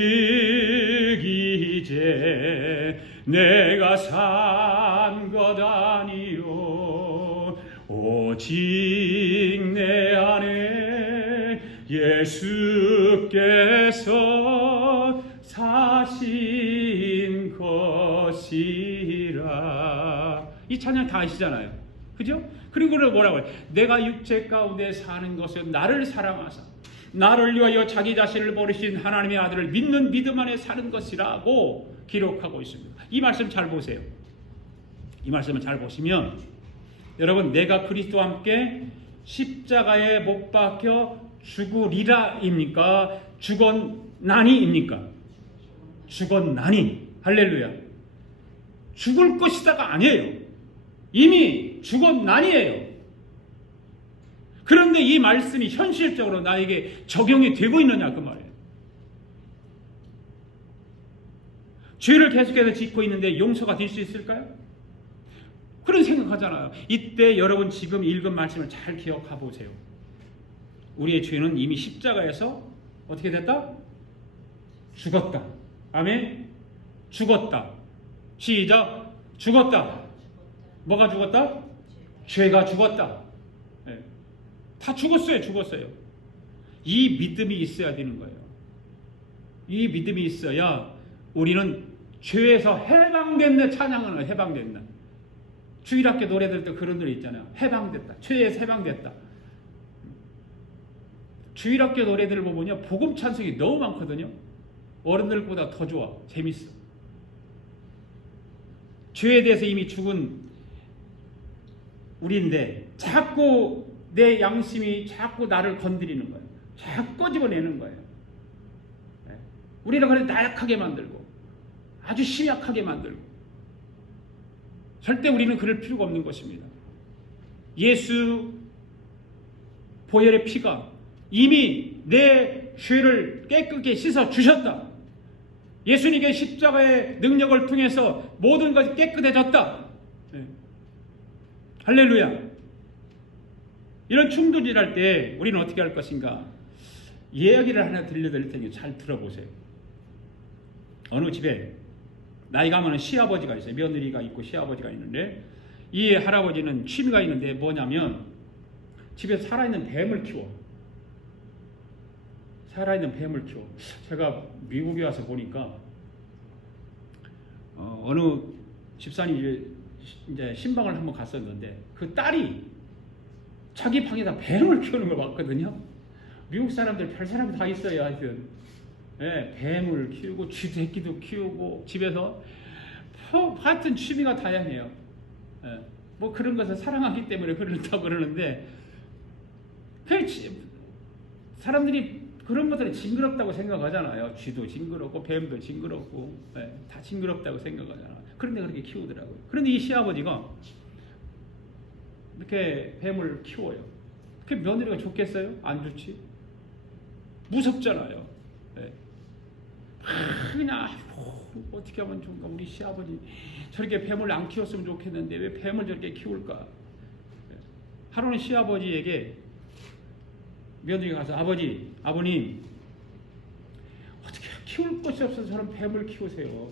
이제 내가 산 것 아니요 오직 내 안에 예수께서 사신 것이라. 이 찬양 다 아시잖아요. 그죠? 그리고 뭐라고 해요? 내가 육체 가운데 사는 것은 나를 사랑하사 나를 위하여 자기 자신을 버리신 하나님의 아들을 믿는 믿음 안에 사는 것이라고 기록하고 있습니다. 이 말씀 잘 보세요. 이 말씀을 잘 보시면 여러분, 내가 그리스도와 함께 십자가에 못 박혀 죽으리라입니까? 죽었나니입니까? 죽었나니. 할렐루야. 죽을 것이다가 아니에요. 이미 죽었나니예요. 그런데 이 말씀이 현실적으로 나에게 적용이 되고 있느냐 그 말이에요. 죄를 계속해서 짓고 있는데 용서가 될 수 있을까요? 그런 생각하잖아요. 이때 여러분 지금 읽은 말씀을 잘 기억해 보세요. 우리의 죄는 이미 십자가에서 어떻게 됐다? 죽었다. 아멘. 죽었다. 시작. 죽었다. 뭐가 죽었다? 죄가 죽었다. 네. 다 죽었어요. 죽었어요. 이 믿음이 있어야 되는 거예요. 이 믿음이 있어야 우리는 죄에서 해방됐네. 찬양은 해방됐나. 주일학교 노래 들을 때 그런 노래 있잖아요. 해방됐다. 죄에서 해방됐다. 주일학교 노래들을 보면요, 복음 찬송이 너무 많거든요. 어른들보다 더 좋아. 재밌어. 죄에 대해서 이미 죽은 우리인데 자꾸 내 양심이 자꾸 나를 건드리는 거예요. 자꾸 꺼집어내는 거예요. 우리를 그래 나약하게 만들고 아주 심약하게 만들고. 절대 우리는 그럴 필요가 없는 것입니다. 예수 보혈의 피가 이미 내 죄를 깨끗게 씻어 주셨다. 예수님의 십자가의 능력을 통해서 모든 것이 깨끗해졌다. 네. 할렐루야. 이런 충돌이 할 때 우리는 어떻게 할 것인가? 이야기를 하나 들려드릴 테니 잘 들어보세요. 어느 집에 나이가 많은 시아버지가 있어요. 며느리가 있고 시아버지가 있는데 이 할아버지는 취미가 있는데 뭐냐면 집에 살아있는 뱀을 키워. 살아있는 뱀을 키워. 제가 미국에 와서 보니까 어느 집사님이 이제 신방을 한번 갔었는데 그 딸이 자기 방에다 뱀을 키우는 걸 봤거든요. 미국 사람들 별 사람이 다 있어요. 하여튼 네, 뱀을 키우고 쥐새끼도 키우고 집에서 하여튼 취미가 다양해요. 네, 뭐 그런 것을 사랑하기 때문에 그렇다고 그러는데 사람들이 그런 것들이 징그럽다고 생각하잖아요. 쥐도 징그럽고 뱀도 징그럽고 네, 다 징그럽다고 생각하잖아요. 그런데 그렇게 키우더라고요. 그런데 이 시아버지가 이렇게 뱀을 키워요. 그 며느리가 좋겠어요? 안 좋지. 무섭잖아요. 네. 그냥 어떻게 하면 좋을까? 우리 시아버지 저렇게 뱀을 안 키웠으면 좋겠는데 왜 뱀을 저렇게 키울까? 하루는 시아버지에게 며느리가 가서 아버님 어떻게 키울 것이 없어서 저런 뱀을 키우세요.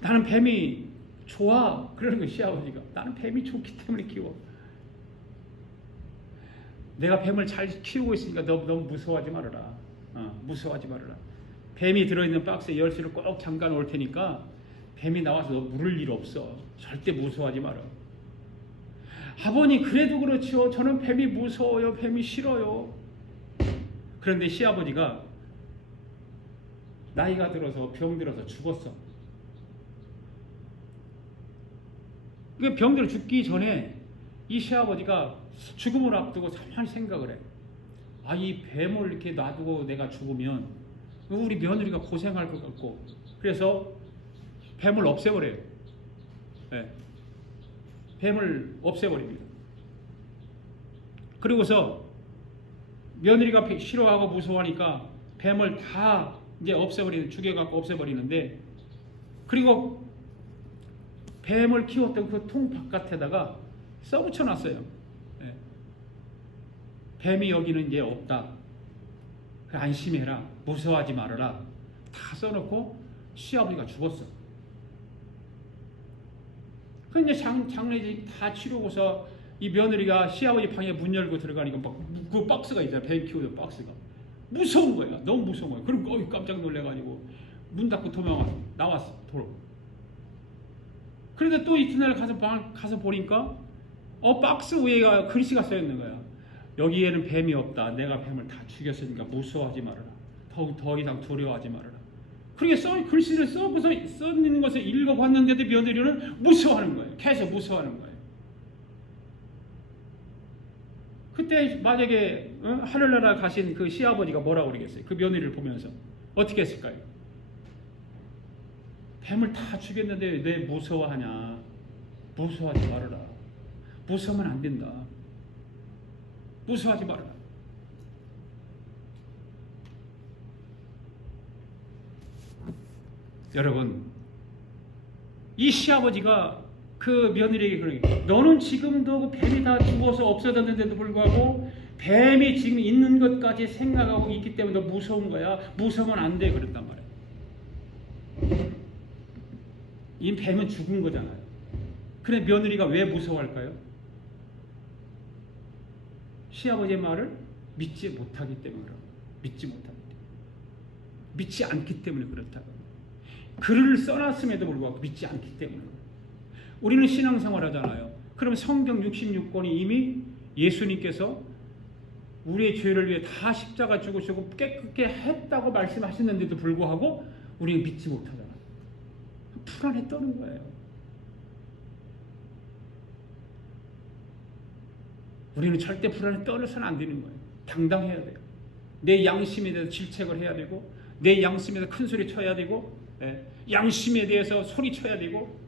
나는 뱀이 좋아. 그러는 거예요. 시아버지가. 나는 뱀이 좋기 때문에 키워. 내가 뱀을 잘 키우고 있으니까 너무 무서워하지 말아라. 무서워하지 말아라. 뱀이 들어있는 박스에 열쇠를 꼭 잠가 놓을 테니까 뱀이 나와서 너 물을 일 없어. 절대 무서워하지 마라. 아버님 그래도 그렇지요. 저는 뱀이 무서워요. 뱀이 싫어요. 그런데 시아버지가 나이가 들어서 병들어서 죽었어. 그 병들어 죽기 전에 이 시아버지가 죽음을 앞두고 가만히 생각을 해. 아, 이 뱀을 이렇게 놔두고 내가 죽으면 우리 며느리가 고생할 것 같고, 그래서 뱀을 없애버려요. 네. 뱀을 없애버립니다. 그리고서 며느리가 싫어하고 무서워하니까 뱀을 다 이제 죽여갖고 없애버리는데, 그리고 뱀을 키웠던 그 통 바깥에다가 써붙여놨어요. 네. 뱀이 여기는 이제 없다. 안심해라. 무서워하지 말아라. 다 써놓고 시아버지가 죽었어. 그 이제 장례식 다 치르고서 이 며느리가 시아버지 방에 문 열고 들어가니까 막 그 박스가 있잖아. 뱀 키우는 박스가. 무서운 거야. 너무 무서운 거야. 그럼 거기 깜짝 놀래가지고 문 닫고 나왔어. 도로. 그런데 또 이튿날 가서 보니까 박스 위에가 글씨가 써있는 거야. 여기에는 뱀이 없다. 내가 뱀을 다 죽였으니까 무서워하지 말아라. 더 이상 두려워하지 말아라. 그렇게 글씨를 써있는 것을 읽어봤는데도 며느리는 무서워하는 거예요. 계속 무서워하는 거예요. 그때 만약에 하늘나라 가신 그 시아버지가 뭐라고 그러겠어요? 그 며느리를 보면서 어떻게 했을까요? 뱀을 다 죽였는데 왜 무서워하냐? 무서워하지 말아라. 무서우면 안 된다. 무서워하지 말아라. 여러분, 이 시아버지가 그 며느리에게 그러게, 너는 지금도 그 뱀이 다 죽어서 없어졌는데도 불구하고 뱀이 지금 있는 것까지 생각하고 있기 때문에 너 무서운 거야. 무서우면 안 돼. 그랬단 말이에요. 이 뱀은 죽은 거잖아요. 그래 며느리가 왜 무서워할까요? 시아버지의 말을 믿지 못하기 때문에 믿지 않기 때문에 그렇다고. 글을 써놨음에도 불구하고 믿지 않기 때문에. 우리는 신앙생활 하잖아요. 그럼 성경 66권이 이미 예수님께서 우리의 죄를 위해 다 십자가 죽으시고 깨끗게 했다고 말씀하셨는데도 불구하고 우리는 믿지 못하잖아요. 불안에 떠는 거예요. 우리는 절대 불안에 떨어서는 안 되는 거예요. 당당해야 돼요. 내 양심에 대해서 질책을 해야 되고, 내 양심에 대해서 큰 소리 쳐야 되고, 양심에 대해서 소리 쳐야 되고,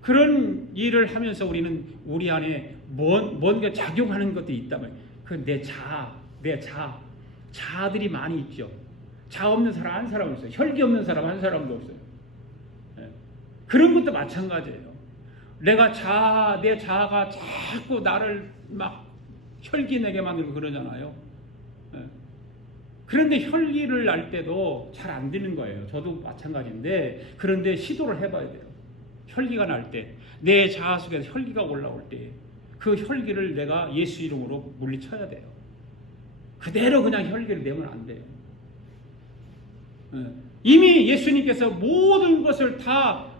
그런 일을 하면서 우리는 우리 안에 뭔가 작용하는 것들이 있단 말이에요. 그 내 자아들이 많이 있죠. 자 없는 사람 한 사람 없어요. 혈기 없는 사람 한 사람도 없어요. 그런 것도 마찬가지예요. 내 자아가 자꾸 나를 막 혈기 내게 만들고 그러잖아요. 그런데 혈기를 날 때도 잘 안 되는 거예요. 저도 마찬가지인데, 그런데 시도를 해봐야 돼요. 혈기가 날 때, 내 자아 속에서 혈기가 올라올 때, 그 혈기를 내가 예수 이름으로 물리쳐야 돼요. 그대로 그냥 혈기를 내면 안 돼요. 이미 예수님께서 모든 것을 다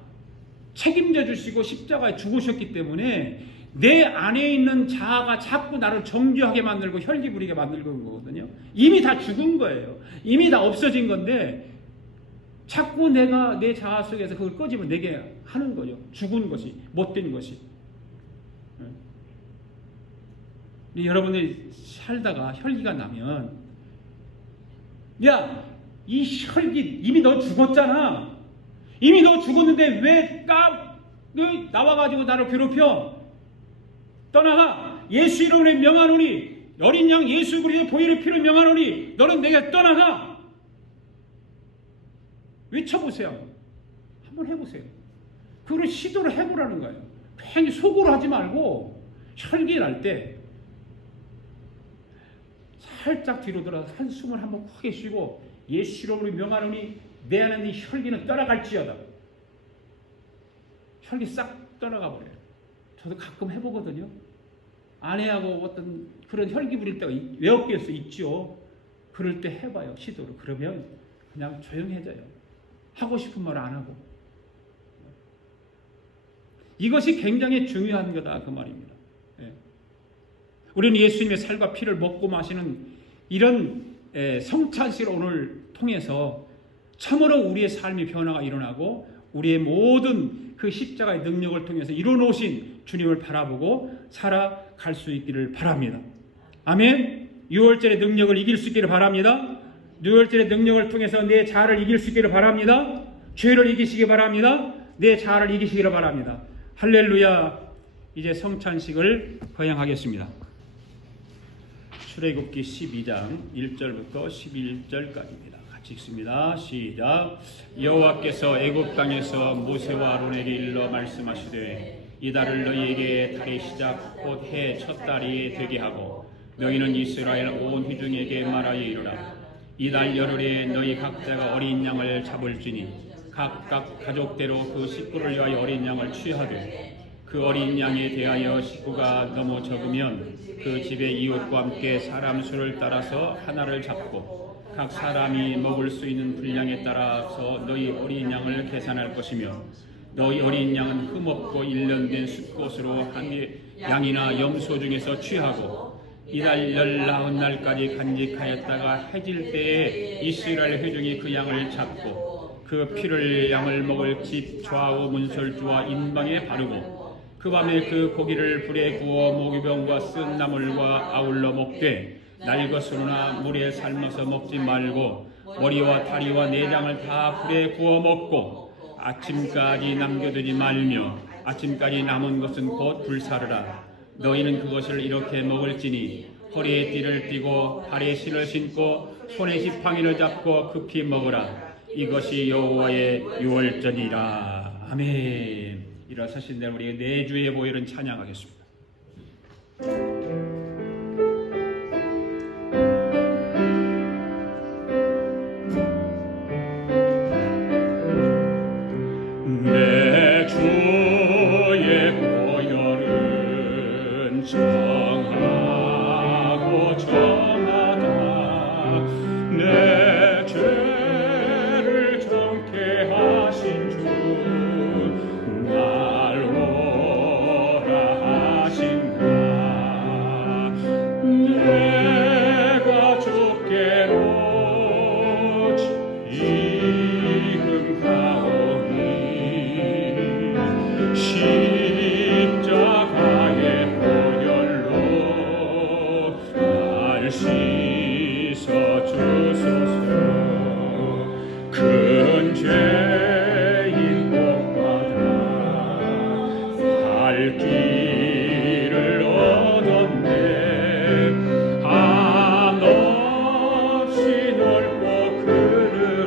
책임져 주시고 십자가에 죽으셨기 때문에 내 안에 있는 자아가 자꾸 나를 정죄하게 만들고 혈기 부리게 만들고 거거든요. 이미 다 죽은 거예요. 이미 다 없어진 건데 자꾸 내가 내 자아 속에서 그걸 꺼지면 내게 하는 거죠. 죽은 것이, 못된 것이. 여러분들이 살다가 혈기가 나면, 야, 이 혈기 이미 너 죽었잖아. 이미 너 죽었는데 왜 나와가지고 나를 괴롭혀? 떠나가. 예수 이름으로 명하노니, 어린 양 예수 그리스도의 보혈의 피로 명하노니 너는 내게 떠나가. 외쳐보세요. 한번 해보세요. 그걸 시도를 해보라는 거예요. 괜히 속으로 하지 말고 혈기 날 때 살짝 뒤로 돌아서 한숨을 한번 크게 쉬고 예수 이름으로 명하노니 내 안에 있는 혈기는 떠나갈지어다. 혈기 싹 떠나가 버려요. 저도 가끔 해보거든요. 아내하고 어떤 그런 혈기 부릴 때가 외업계에서 있죠. 그럴 때 해봐요. 시도를. 그러면 그냥 조용해져요. 하고 싶은 말 안 하고. 이것이 굉장히 중요한 거다 그 말입니다. 예. 우리는 예수님의 살과 피를 먹고 마시는 이런 성찬식을 오늘 통해서 참으로 우리의 삶의 변화가 일어나고 우리의 모든 그 십자가의 능력을 통해서 이루어놓으신 주님을 바라보고 살아갈 수 있기를 바랍니다. 아멘. 유월절의 능력을 이길 수 있기를 바랍니다. 유월절의 능력을 통해서 내 자아를 이길 수 있기를 바랍니다. 죄를 이기시기 바랍니다. 내 자아를 이기시기를 바랍니다. 할렐루야. 이제 성찬식을 거행하겠습니다. 출애굽기 12장 1절부터 11절까지입니다. 같이 읽습니다. 시작. 여호와께서 애굽 땅에서 모세와 아론에게 일러 말씀하시되 이 달을 너희에게 달의 시작 곧 해 첫 달이 되게 하고 너희는 이스라엘 온 회중에게 말하여 이르라. 이 달 열흘에 너희 각자가 어린 양을 잡을지니 각각 가족대로 그 식구를 위하여 어린 양을 취하되 그 어린 양에 대하여 식구가 너무 적으면 그 집의 이웃과 함께 사람 수를 따라서 하나를 잡고 각 사람이 먹을 수 있는 분량에 따라서 너희 어린 양을 계산할 것이며 너희 어린 양은 흠없고 1년 된 숫것으로 한 양이나 염소 중에서 취하고 이달 19날까지 간직하였다가 해질 때에 이스라엘 회중이 그 양을 잡고 그 피를 양을 먹을 집 좌우 문설주와 인방에 바르고 그 밤에 그 고기를 불에 구워 모기병과 쓴 나물과 아울러 먹되 날것으로나 물에 삶아서 먹지 말고 머리와 다리와 내장을 다 불에 구워 먹고 아침까지 남겨두지 말며 아침까지 남은 것은 곧 불사르라. 너희는 그것을 이렇게 먹을지니 허리에 띠를 띠고 발에 신을 신고 손에 지팡이를 잡고 급히 먹으라. 이것이 여호와의 유월절이라. 아멘. 일어서신 대로 우리 내주의 보혈은 찬양하겠습니다. 내 주의 보혈은 정하고 정하다. 내 죄를 정케 하신 주 날 오라 하신다. 내가 주께로 지금 가오니 십자가의 보혈로 날 씻어 주소서. 큰 죄인 복받아 갈 길을 얻었네. 한없이 넓고 큰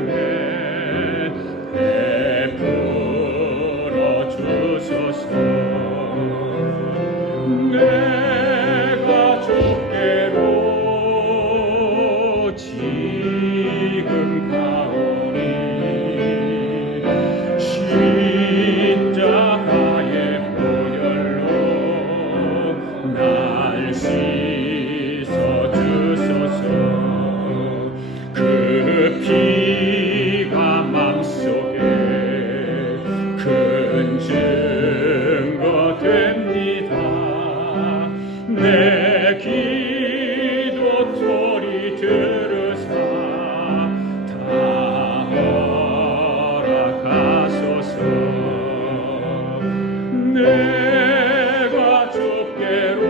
은혜 베풀어 주소서. 내가 주께로 지금 가오니 십자가의 보혈로 날 씻어 주소서. 그 피가 맘속에 큰 증거 됩니다. 내 기도 소리 들으사 다 허락하소서. 내가 주께로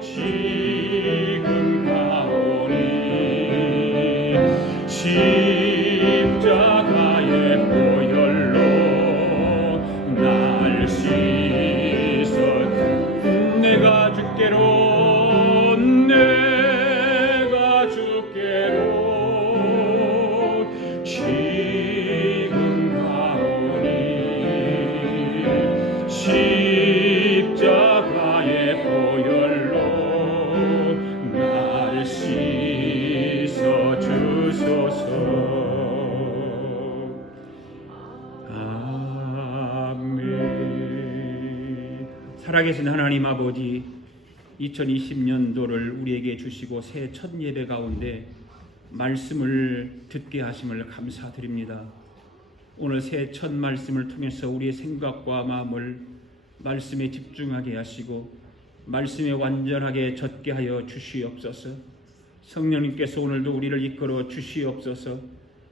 지금 가오니 십자가의 보혈로 날 씻어. 내가 주께로 지금 가오니 십자가의 보혈로 날 씻어 주소서. 아멘. 살아계신 하나님 아버지, 2020년도를 우리에게 주시고 새 첫 예배 가운데 말씀을 듣게 하심을 감사드립니다. 오늘 새 첫 말씀을 통해서 우리의 생각과 마음을 말씀에 집중하게 하시고 말씀에 완전하게 젖게 하여 주시옵소서. 성령님께서 오늘도 우리를 이끌어 주시옵소서.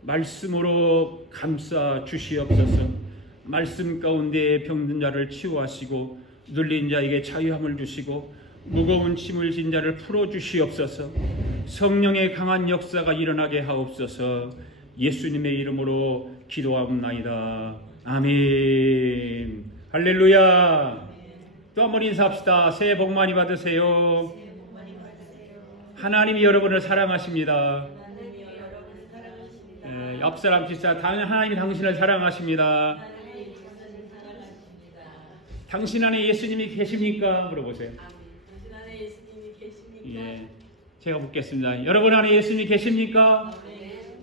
말씀으로 감싸 주시옵소서. 말씀 가운데 병든 자를 치유하시고 눌린 자에게 자유함을 주시고 무거운 짐을 진 자를 풀어 주시옵소서. 성령의 강한 역사가 일어나게 하옵소서. 예수님의 이름으로 기도하옵나이다. 아멘. 할렐루야. 또 한번 인사합시다. 새해 복 많이 받으세요. 하나님이 여러분을 사랑하십니다. 옆 사람 진짜 하나님이 당신을 사랑하십니다. 당신 안에 예수님이 계십니까? 물어보세요. 당신 안에 예수님이 계십니까? 예, 제가 묻겠습니다. 여러분 안에 예수님이 계십니까?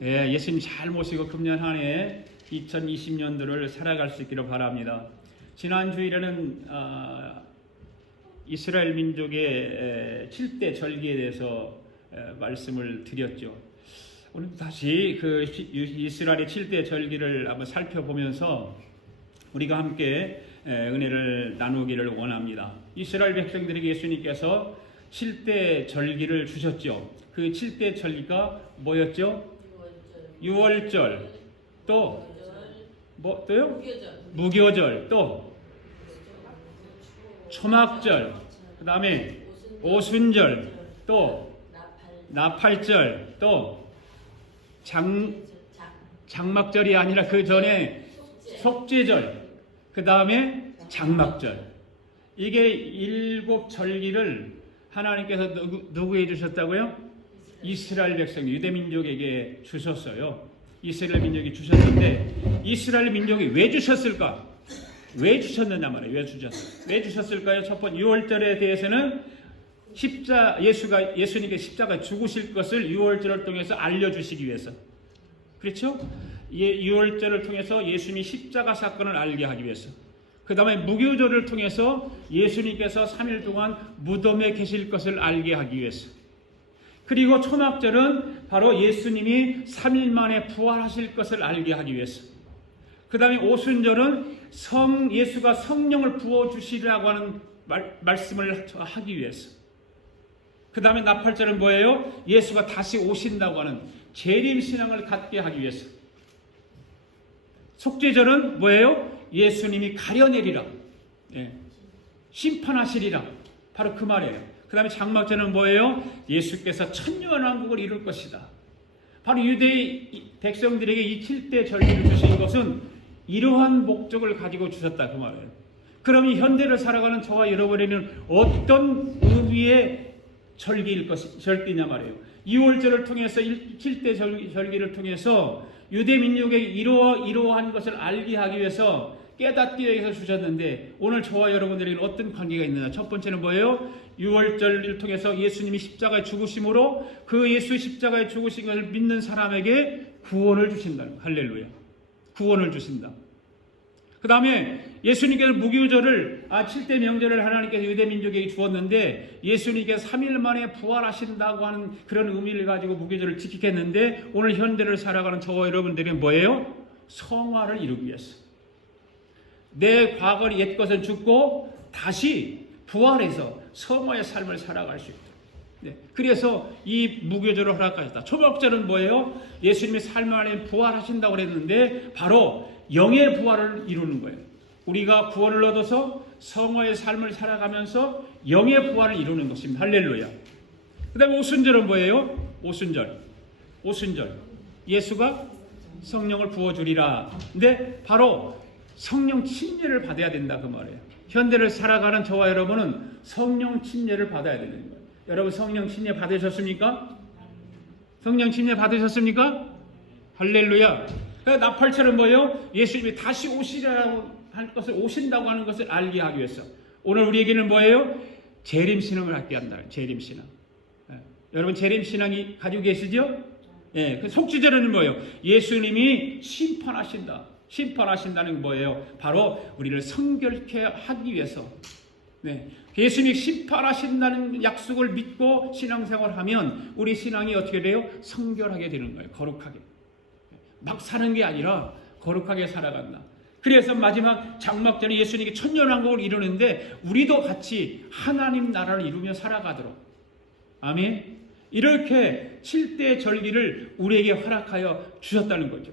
예, 예수님 잘 모시고 금년 한 해 2020년도를 살아갈 수 있기를 바랍니다. 지난 주일에는 이스라엘 민족의 7대 절기에 대해서 말씀을 드렸죠. 오늘 다시 그 이스라엘의 7대 절기를 한번 살펴보면서 우리가 함께 은혜를 나누기를 원합니다. 이스라엘 백성들에게 예수님께서 7대 절기를 주셨죠. 그 7대 절기가 뭐였죠? 유월절, 또 또요? 무교절, 또 초막절, 그 다음에 오순절, 또 나팔절, 또 장막절이 아니라 그 전에 속죄절, 그 다음에 장막절. 이게 7절기를 하나님께서 누구에게 주셨다고요? 이스라엘 백성, 유대민족에게 주셨어요. 이스라엘 민족이 주셨는데 이스라엘 민족이 왜 주셨을까? 왜 주셨느냐 말이에요. 왜 주셨을까요? 첫 번째 6월절에 대해서는 예수님께 십자가 죽으실 것을 6월절을 통해서 알려주시기 위해서. 그렇죠? 6월절을 통해서 예수님이 십자가 사건을 알게 하기 위해서. 그 다음에 무교절을 통해서 예수님께서 3일 동안 무덤에 계실 것을 알게 하기 위해서. 그리고 초막절은 바로 예수님이 3일 만에 부활하실 것을 알게 하기 위해서. 그 다음에 오순절은 예수가 성령을 부어주시라고 하는 말씀을 하기 위해서. 그 다음에 나팔절은 뭐예요? 예수가 다시 오신다고 하는 재림신앙을 갖게 하기 위해서. 속죄절은 뭐예요? 예수님이 가려내리라. 심판하시리라. 바로 그 말이에요. 그 다음에 장막절은 뭐예요? 예수께서 천년왕국을 이룰 것이다. 바로 유대 백성들에게 이 7대 절기를 주신 것은 이러한 목적을 가지고 주셨다 그 말이에요. 그럼 현대를 살아가는 저와 여러분에게는 어떤 의미의 절기냐 말이에요. 2월절을 통해서 7대 절기를 통해서 유대 민족에게 이러한 것을 알게 하기 위해서 깨닫기 위해서 주셨는데 오늘 저와 여러분들에게는 어떤 관계가 있느냐. 첫 번째는 뭐예요? 6월절을 통해서 예수님이 십자가에 죽으심으로 그 예수 십자가에 죽으신 것을 믿는 사람에게 구원을 주신다. 할렐루야. 구원을 주신다. 그 다음에 예수님께서 무교절을 7대 명절을 하나님께서 유대민족에게 주었는데 예수님께서 3일 만에 부활하신다고 하는 그런 의미를 가지고 무교절을 지키겠는데 오늘 현대를 살아가는 저와 여러분들은 뭐예요? 성화를 이루기 위해서. 내 과거 옛것은 죽고 다시 부활해서 성화의 삶을 살아갈 수 있다. 네. 그래서 이 무교절을 허락하셨다. 초막절은 뭐예요? 예수님이 삶 안에 부활하신다고 그랬는데 바로 영의 부활을 이루는 거예요. 우리가 구원을 얻어서 성화의 삶을 살아가면서 영의 부활을 이루는 것입니다. 할렐루야. 그 다음에 오순절은 뭐예요? 오순절. 예수가 성령을 부어주리라. 근데 바로 성령 침례를 받아야 된다 그 말이에요. 현대를 살아가는 저와 여러분은 성령 침례를 받아야 되는 거예요. 여러분 성령 침례 받으셨습니까? 성령 침례 받으셨습니까? 할렐루야. 나팔절은 뭐예요? 예수님이 다시 오시라고 할 것을 오신다고 하는 것을 알게 하기 위해서. 오늘 우리에게는 뭐예요? 재림신앙을 갖게 한다. 재림신앙. 여러분 재림신앙이 가지고 계시죠? 그 속죄절은 뭐예요? 예수님이 심판하신다. 심판하신다는 게 뭐예요? 바로 우리를 성결케 하기 위해서. 예수님이 심판하신다는 약속을 믿고 신앙생활을 하면 우리 신앙이 어떻게 돼요? 성결하게 되는 거예요. 거룩하게. 막 사는 게 아니라 거룩하게 살아간다. 그래서 마지막 장막전에 예수님이 천년왕국을 이루는데 우리도 같이 하나님 나라를 이루며 살아가도록, 아멘, 이렇게 7대 절기를 우리에게 허락하여 주셨다는 거죠.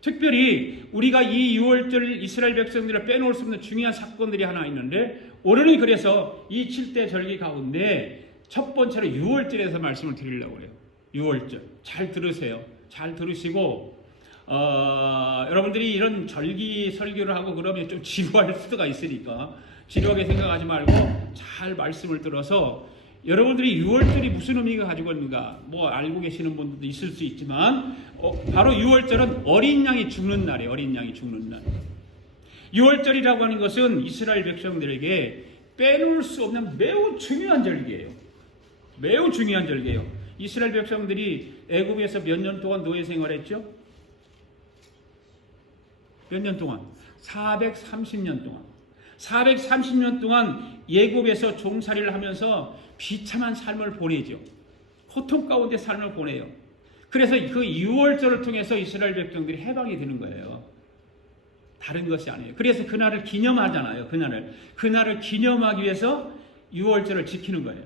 특별히 우리가 이 6월절 이스라엘 백성들을 빼놓을 수 없는 중요한 사건들이 하나 있는데, 오늘은 그래서 이 7대 절기 가운데 첫 번째로 6월절에서 말씀을 드리려고 해요. 6월절 잘 들으세요. 잘 들으시고 여러분들이 이런 절기 설교를 하고 그러면 좀 지루할 수가 있으니까 지루하게 생각하지 말고 잘 말씀을 들어서, 여러분들이 6월절이 무슨 의미가 가지고 있는가 뭐 알고 계시는 분들도 있을 수 있지만 바로 6월절은 어린 양이 죽는 날이에요. 어린 양이 죽는 날. 6월절이라고 하는 것은 이스라엘 백성들에게 빼놓을 수 없는 매우 중요한 절기예요. 매우 중요한 절기예요. 이스라엘 백성들이 애굽에서 몇 년 동안 노예 생활했죠? 몇 년 동안? 430년 동안. 430년 동안 애굽에서 종살이를 하면서 비참한 삶을 보내죠. 고통 가운데 삶을 보내요. 그래서 그 6월절을 통해서 이스라엘 백성들이 해방이 되는 거예요. 다른 것이 아니에요. 그래서 그날을 기념하잖아요. 그날을 기념하기 위해서 6월절을 지키는 거예요.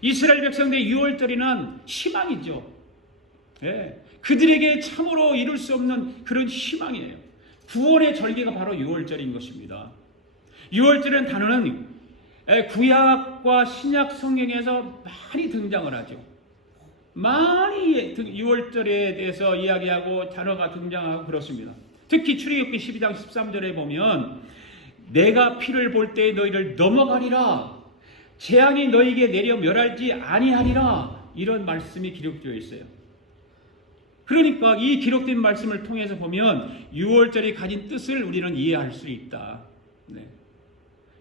이스라엘 백성들의 6월절이는 희망이죠. 예, 그들에게 참으로 이룰 수 없는 그런 희망이에요. 구원의 절기가 바로 6월절인 것입니다. 6월절이라는 단어는 구약과 신약 성경에서 많이 등장을 하죠. 많이 6월절에 대해서 이야기하고 단어가 등장하고 그렇습니다. 특히 출애굽기 12장 13절에 보면 내가 피를 볼 때 너희를 넘어가리라, 재앙이 너희에게 내려 멸하지 아니하리라, 이런 말씀이 기록되어 있어요. 그러니까 이 기록된 말씀을 통해서 보면 6월절이 가진 뜻을 우리는 이해할 수 있다. 네.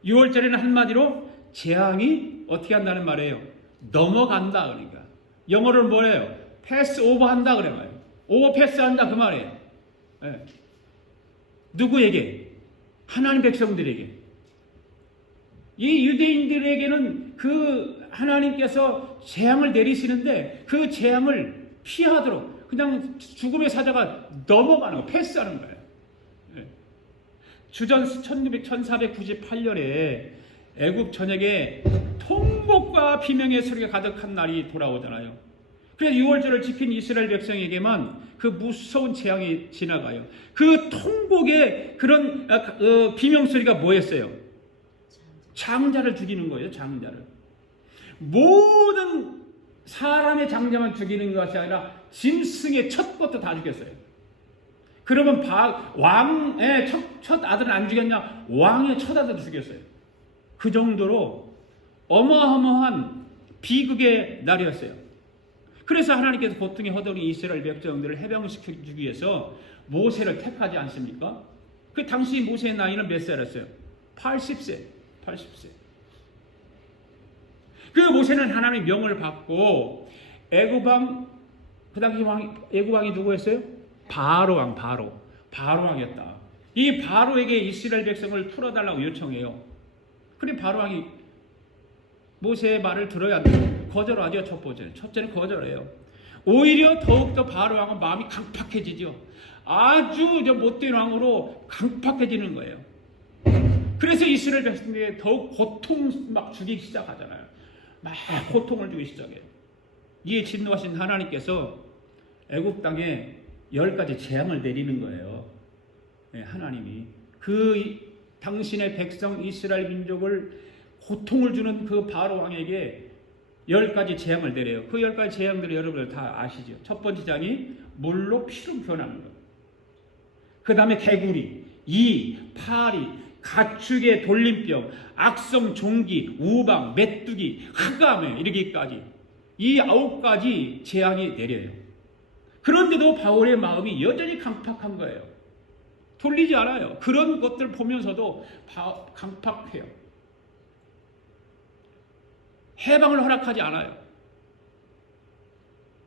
6월절에는 한마디로 재앙이 어떻게 한다는 말이에요? 넘어간다. 그러니까 영어로는 뭐예요? 패스 오버 한다 그래 말이에요. 오버 패스 한다 그 말이에요. 네. 누구에게? 하나님 백성들에게. 이 유대인들에게는 그 하나님께서 재앙을 내리시는데 그 재앙을 피하도록 그냥 죽음의 사자가 넘어가는 거, 패스하는 거예요. 네. 주전 1498년에 애굽 전역에 통곡과 비명의 소리가 가득한 날이 돌아오잖아요. 그래서 6월절을 지킨 이스라엘 백성에게만 그 무서운 재앙이 지나가요. 그 통곡의 그런 비명 소리가 뭐였어요? 장자를 죽이는 거예요. 장자를. 모든 사람의 장자만 죽이는 것이 아니라 짐승의 첫 것도 다 죽였어요. 그러면 왕의 첫 아들은 안 죽였냐? 왕의 첫 아들도 죽였어요. 그 정도로 어마어마한 비극의 날이었어요. 그래서 하나님께서 고통의 허덕이 이스라엘 백성들을 해방시켜주기 위해서 모세를 택하지 않습니까? 그 당시 모세의 나이는 몇 살이었어요? 80세. 그 모세는 하나님의 명을 받고 애굽왕, 그 당시 애굽왕이 누구였어요? 바로왕이었다. 이 바로에게 이스라엘 백성을 풀어달라고 요청해요. 그래 바로왕이 모세의 말을 들어야 돼요. 거절하죠. 첫째는 거절해요. 오히려 더욱더 바로왕은 마음이 강팍해지죠. 아주 못된 왕으로 강팍해지는 거예요. 그래서 이스라엘 백성들이 더욱 고통 막 주기 시작하잖아요. 막 고통을 주기 시작해요. 이에 진노하신 하나님께서 애굽 땅에 10가지 재앙을 내리는 거예요. 네, 하나님이 그 당신의 백성 이스라엘 민족을 고통을 주는 그 바로 왕에게 10가지 재앙을 내려요. 그 10가지 재앙들을 여러분들 다 아시죠. 첫 번째 재앙이 물로 피로 변하는 거예요. 그 다음에 개구리, 이, 파리, 가축의 돌림병, 악성 종기, 우방, 메뚜기, 흑암에 이르기까지 이 9가지 재앙이 내려요. 그런데도 바울의 마음이 여전히 강팍한 거예요. 돌리지 않아요. 그런 것들 보면서도 강팍해요. 해방을 허락하지 않아요.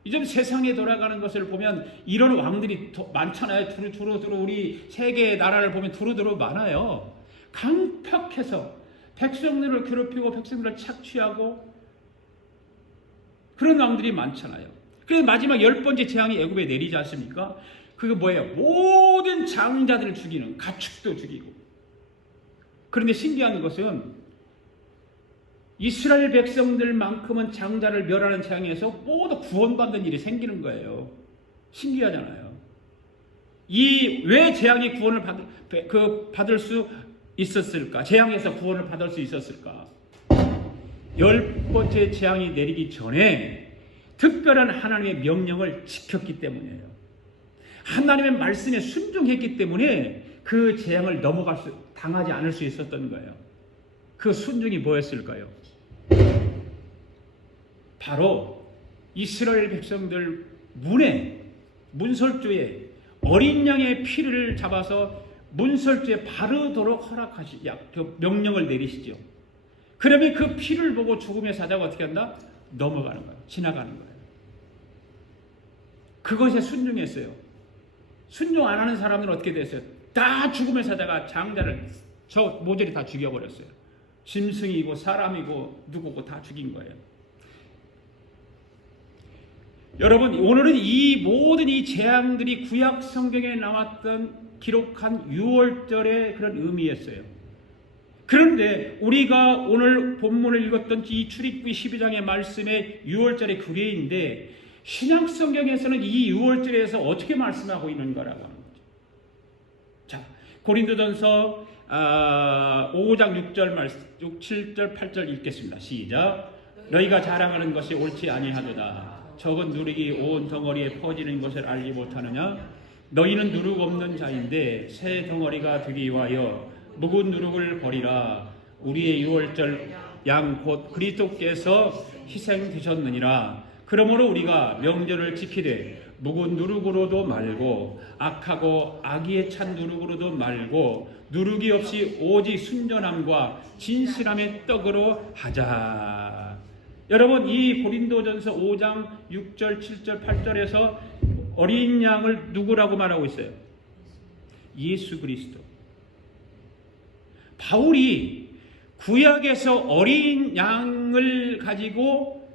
이제 세상에 돌아가는 것을 보면 이런 왕들이 많잖아요. 두루두루 우리 세계의 나라를 보면 두루두루 많아요. 강팍해서 백성들을 괴롭히고 백성들을 착취하고 그런 왕들이 많잖아요. 그래서 마지막 10번째 재앙이 애굽에 내리지 않습니까? 그게 뭐예요? 모든 장자들을 죽이는, 가축도 죽이고. 그런데 신기한 것은 이스라엘 백성들만큼은 장자를 멸하는 재앙에서 모두 구원받는 일이 생기는 거예요. 신기하잖아요. 왜 재앙의 구원을 받을 수 있었을까? 재앙에서 구원을 받을 수 있었을까? 10번째 재앙이 내리기 전에 특별한 하나님의 명령을 지켰기 때문이에요. 하나님의 말씀에 순종했기 때문에 그 재앙을 당하지 않을 수 있었던 거예요. 그 순종이 뭐였을까요? 바로 이스라엘 백성들 문설주에 어린 양의 피를 잡아서 문설주에 바르도록 그 명령을 내리시죠. 그러면 그 피를 보고 죽음의 사자가 어떻게 한다? 넘어가는 거예요. 지나가는 거예요. 그것에 순종했어요. 순종 안 하는 사람들은 어떻게 됐어요? 다 죽음의 사자가 장자를 모조리 다 죽여버렸어요. 짐승이고 사람이고 누구고 다 죽인 거예요. 여러분, 오늘은 이 모든 이 재앙들이 구약 성경에 나왔던 기록한 유월절의 그런 의미였어요. 그런데 우리가 오늘 본문을 읽었던 이 출애굽기 12장의 말씀의 유월절의 규례인데 신약 성경에서는 이 유월절에서 어떻게 말씀하고 있는 거라고 하는 거죠. 자, 고린도전서 5장 6절 7절 8절 읽겠습니다. 시작. 너희가 자랑하는 것이 옳지 아니하도다. 적은 누룩이 온 덩어리에 퍼지는 것을 알지 못하느냐? 너희는 누룩 없는 자인데 새 덩어리가 되기 위하여 묵은 누룩을 버리라. 우리의 유월절 양 곧 그리스도께서 희생되셨느니라. 그러므로 우리가 명절을 지키되 묵은 누룩으로도 말고 악하고 악의에 찬 누룩으로도 말고 누룩이 없이 오직 순전함과 진실함의 떡으로 하자. 여러분, 이 고린도전서 5장 6절 7절 8절에서 어린 양을 누구라고 말하고 있어요? 예수 그리스도. 바울이 구약에서 어린 양을 가지고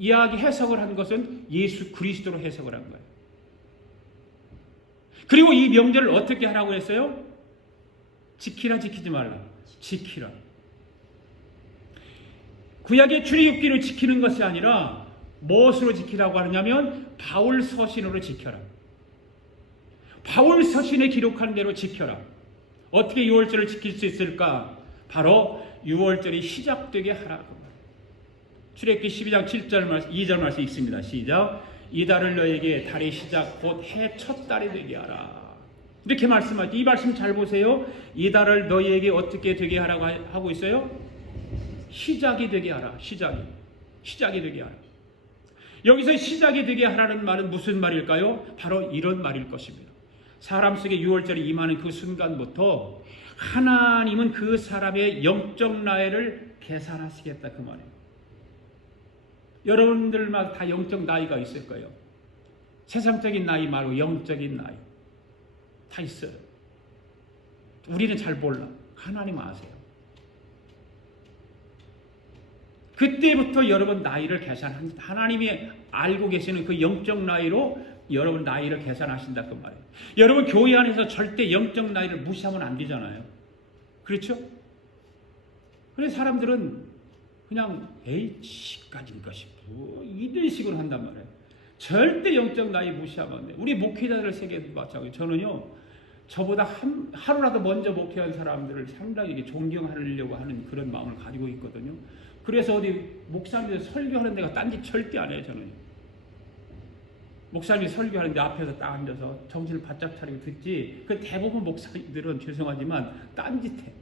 해석을 한 것은 예수 그리스도로 해석을 한 거예요. 그리고 이 명절을 어떻게 하라고 했어요? 지키라, 지키지 말라. 지키라. 구약의 출애굽기를 지키는 것이 아니라 무엇으로 지키라고 하느냐면 바울 서신으로 지켜라. 바울 서신에 기록한 대로 지켜라. 어떻게 유월절을 지킬 수 있을까? 바로 유월절이 시작되게 하라고. 출애굽기 12장 2절 말씀 읽습니다. 시작. 이달을 너에게 달의 시작 곧 해 첫 달이 되게 하라. 이렇게 말씀하죠. 이 말씀 잘 보세요. 이달을 너희에게 어떻게 되게 하라고 하고 있어요? 시작이 되게 하라. 시작이 되게 하라. 여기서 시작이 되게 하라는 말은 무슨 말일까요? 바로 이런 말일 것입니다. 사람 속에 유월절이 임하는 그 순간부터 하나님은 그 사람의 영적 나이를 계산하시겠다 그 말이에요. 여러분들마다 다 영적 나이가 있을 거예요. 세상적인 나이 말고 영적인 나이 다 있어요. 우리는 잘 몰라. 하나님 아세요. 그때부터 여러분 나이를 계산합니다. 하나님이 알고 계시는 그 영적 나이로 여러분 나이를 계산하신다 그 말이에요. 여러분 교회 안에서 절대 영적 나이를 무시하면 안 되잖아요. 그렇죠? 그래서 사람들은 그냥 H까지인 것이 뭐 이런 식으로 한단 말이에요. 절대 영적 나이 무시하면 안 돼요. 우리 목회자들 세계도 마찬가지예요. 저는요, 저보다 하루라도 먼저 목회한 사람들을 상당히 존경하려고 하는 그런 마음을 가지고 있거든요. 그래서 어디 목사님들 설교하는 데가 딴짓 절대 안 해요. 저는 목사님이 설교하는데 앞에서 딱 앉아서 정신을 바짝 차리고 듣지, 그 대부분 목사님들은 죄송하지만 딴짓해.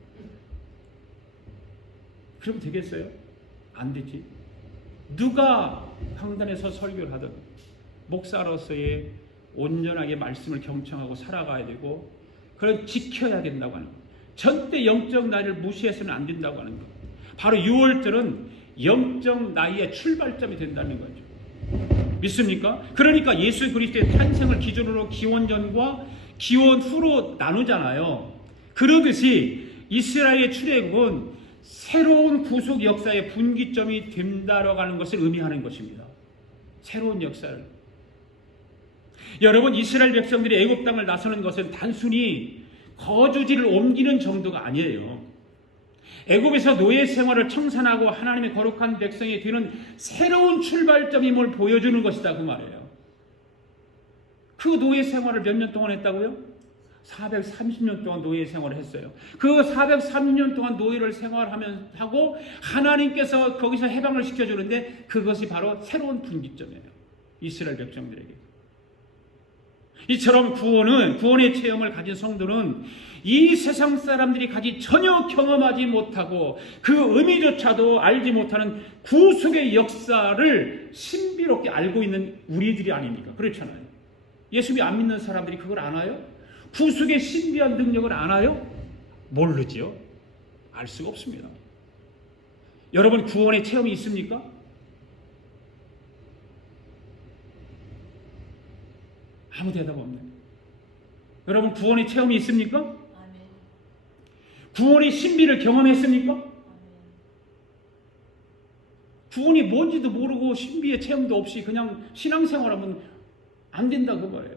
그럼 되겠어요? 안 되지. 누가 강단에서 설교를 하든 목사로서의 온전하게 말씀을 경청하고 살아가야 되고 그걸 지켜야 된다고 하는 거예요. 절대 영적 나이를 무시해서는 안 된다고 하는 거예요. 바로 유월절은 영적 나이의 출발점이 된다는 거죠. 믿습니까? 그러니까 예수 그리스도의 탄생을 기준으로 기원 전과 기원 후로 나누잖아요. 그러듯이 이스라엘의 출애굽은 새로운 구속 역사의 분기점이 된다라고 하는 것을 의미하는 것입니다. 새로운 역사를. 여러분, 이스라엘 백성들이 애굽 땅을 나서는 것은 단순히 거주지를 옮기는 정도가 아니에요. 애굽에서 노예 생활을 청산하고 하나님의 거룩한 백성이 되는 새로운 출발점임을 보여주는 것이다 그 말이에요. 그 노예 생활을 몇 년 동안 했다고요? 430년 동안 노예 생활을 했어요. 그 430년 동안 노예를 생활하고 하나님께서 거기서 해방을 시켜주는데 그것이 바로 새로운 분기점이에요. 이스라엘 백성들에게. 이처럼 구원의 체험을 가진 성도는 이 세상 사람들이 전혀 경험하지 못하고 그 의미조차도 알지 못하는 구속의 역사를 신비롭게 알고 있는 우리들이 아닙니까? 그렇잖아요. 예수님 안 믿는 사람들이 그걸 아나요? 구속의 신비한 능력을 아나요? 모르지요. 알 수가 없습니다. 여러분, 구원의 체험이 있습니까? 아무 대답 없네요. 여러분, 구원의 체험이 있습니까? 아멘. 구원의 신비를 경험했습니까? 아멘. 구원이 뭔지도 모르고 신비의 체험도 없이 그냥 신앙생활하면 안 된다고 말해요.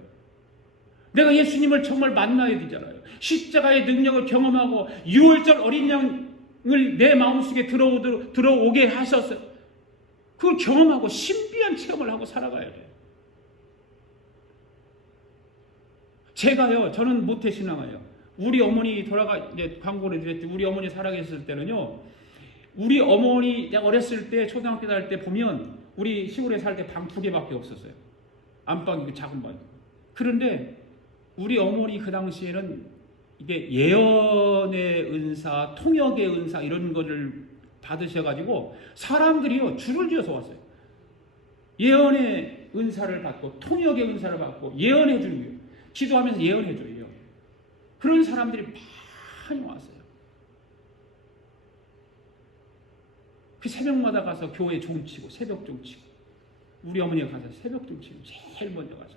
내가 예수님을 정말 만나야 되잖아요. 십자가의 능력을 경험하고 6월절 어린 양을 내 마음속에 들어오게 하셔서 그걸 경험하고 신비한 체험을 하고 살아가야 돼요. 저는 모태신앙이에요. 우리 어머니 이제 광고를 드렸죠. 우리 어머니 살아계셨을 때는요, 우리 어머니 내가 어렸을 때 초등학교 다닐 때 보면 우리 시골에 살 때 방 2개밖에 없었어요. 안방이 작은 방. 그런데 우리 어머니 그 당시에는 이게 예언의 은사, 통역의 은사 이런 거를 받으셔가지고 사람들이요 줄을 지어서 왔어요. 예언의 은사를 받고 통역의 은사를 받고 예언해 주는 거예요. 기도하면서 예언해 줘요. 그런 사람들이 많이 왔어요. 그 새벽마다 가서 교회 종치고 새벽 종치고 우리 어머니가 가서 새벽 종치고 제일 먼저 가서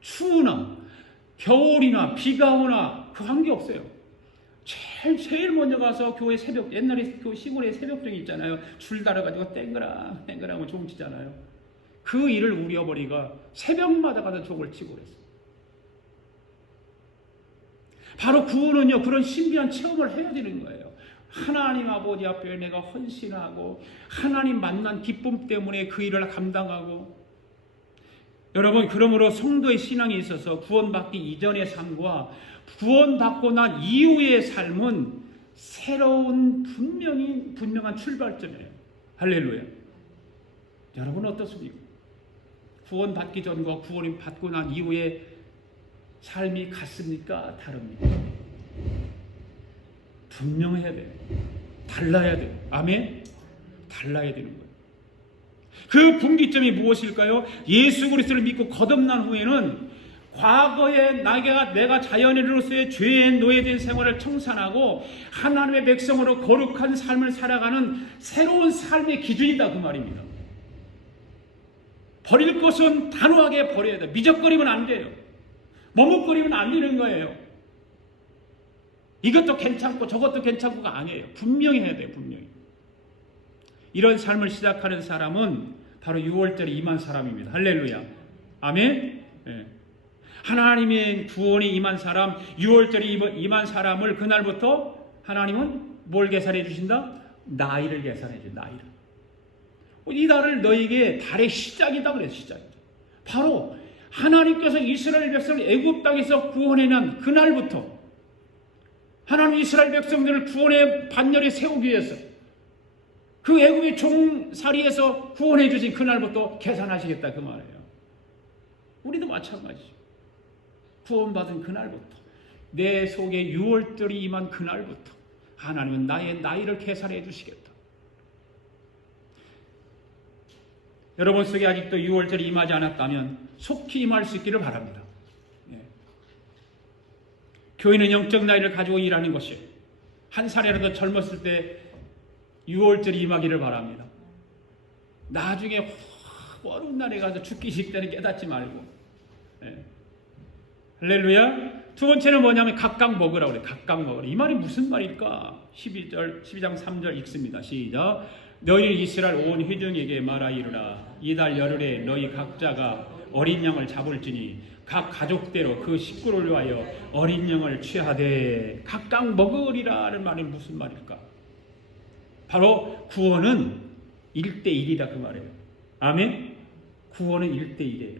추우나 겨울이나 비가 오나 그 관계없어요. 제일 먼저 가서 교회 새벽, 옛날에 그 시골에 새벽종이 있잖아요. 줄 달아가지고 땡그랑 땡그랑 종 치잖아요. 그 일을 우리 어머니가 새벽마다 가서 종을 치고 그랬어요. 바로 구원은요, 그런 신비한 체험을 해야 되는 거예요. 하나님 아버지 앞에 내가 헌신하고 하나님 만난 기쁨 때문에 그 일을 감당하고. 여러분, 그러므로 성도의 신앙에 있어서 구원받기 이전의 삶과 구원받고 난 이후의 삶은 새로운 분명한 출발점이에요. 할렐루야. 여러분 어떻습니까? 구원받기 전과 구원을 받고 난 이후의 삶이 같습니까? 다릅니까? 분명해야 돼요. 달라야 돼요. 아멘? 달라야 되는 거예요. 그 분기점이 무엇일까요? 예수 그리스도를 믿고 거듭난 후에는 과거에 내가 자연인으로서의 죄에 노예된 생활을 청산하고 하나님의 백성으로 거룩한 삶을 살아가는 새로운 삶의 기준이다 그 말입니다. 버릴 것은 단호하게 버려야 돼요. 미적거리면 안 돼요. 머뭇거리면 안 되는 거예요. 이것도 괜찮고 저것도 괜찮고가 아니에요. 분명히 해야 돼요. 분명히. 이런 삶을 시작하는 사람은 바로 6월절에 임한 사람입니다. 할렐루야. 아멘. 네. 하나님의 구원이 임한 사람, 6월절에 임한 사람을 그날부터 하나님은 뭘 계산해 주신다? 나이를 계산해 줘. 나이를. 이 달을 너에게 달의 시작이다 그래서 시작이다. 바로 하나님께서 이스라엘 백성을 애굽 땅에서 구원해낸 그날부터 하나님 이스라엘 백성들을 구원의 반열에 세우기 위해서 그 애굽의 종살이에서 구원해 주신 그날부터 계산하시겠다 그 말이에요. 우리도 마찬가지죠. 구원받은 그날부터 내 속에 6월절이 임한 그날부터 하나님은 나의 나이를 계산해 주시겠다. 여러분 속에 아직도 6월절이 임하지 않았다면 속히 임할 수 있기를 바랍니다. 예. 교회는 영적 나이를 가지고 일하는 것이에요. 한 살이라도 젊었을 때 6월절이 임하기를 바랍니다. 나중에 어느 날에 가서 죽기 직전에 깨닫지 말고. 예. 할렐루야. 두 번째는 뭐냐면 각각 먹으라고 그래요. 각각 먹으라. 이 말이 무슨 말일까? 12장 3절 읽습니다. 시작. 너희 이스라엘 온 회중에게 말하 이르라. 이달 열흘에 너희 각자가 어린 양을 잡을지니 각 가족대로 그 식구를 위하여 어린 양을 취하되 각각 먹으리라는 말이 무슨 말일까? 바로 구원은 1대1이다 그 말이에요. 아멘? 구원은 1대1이에요.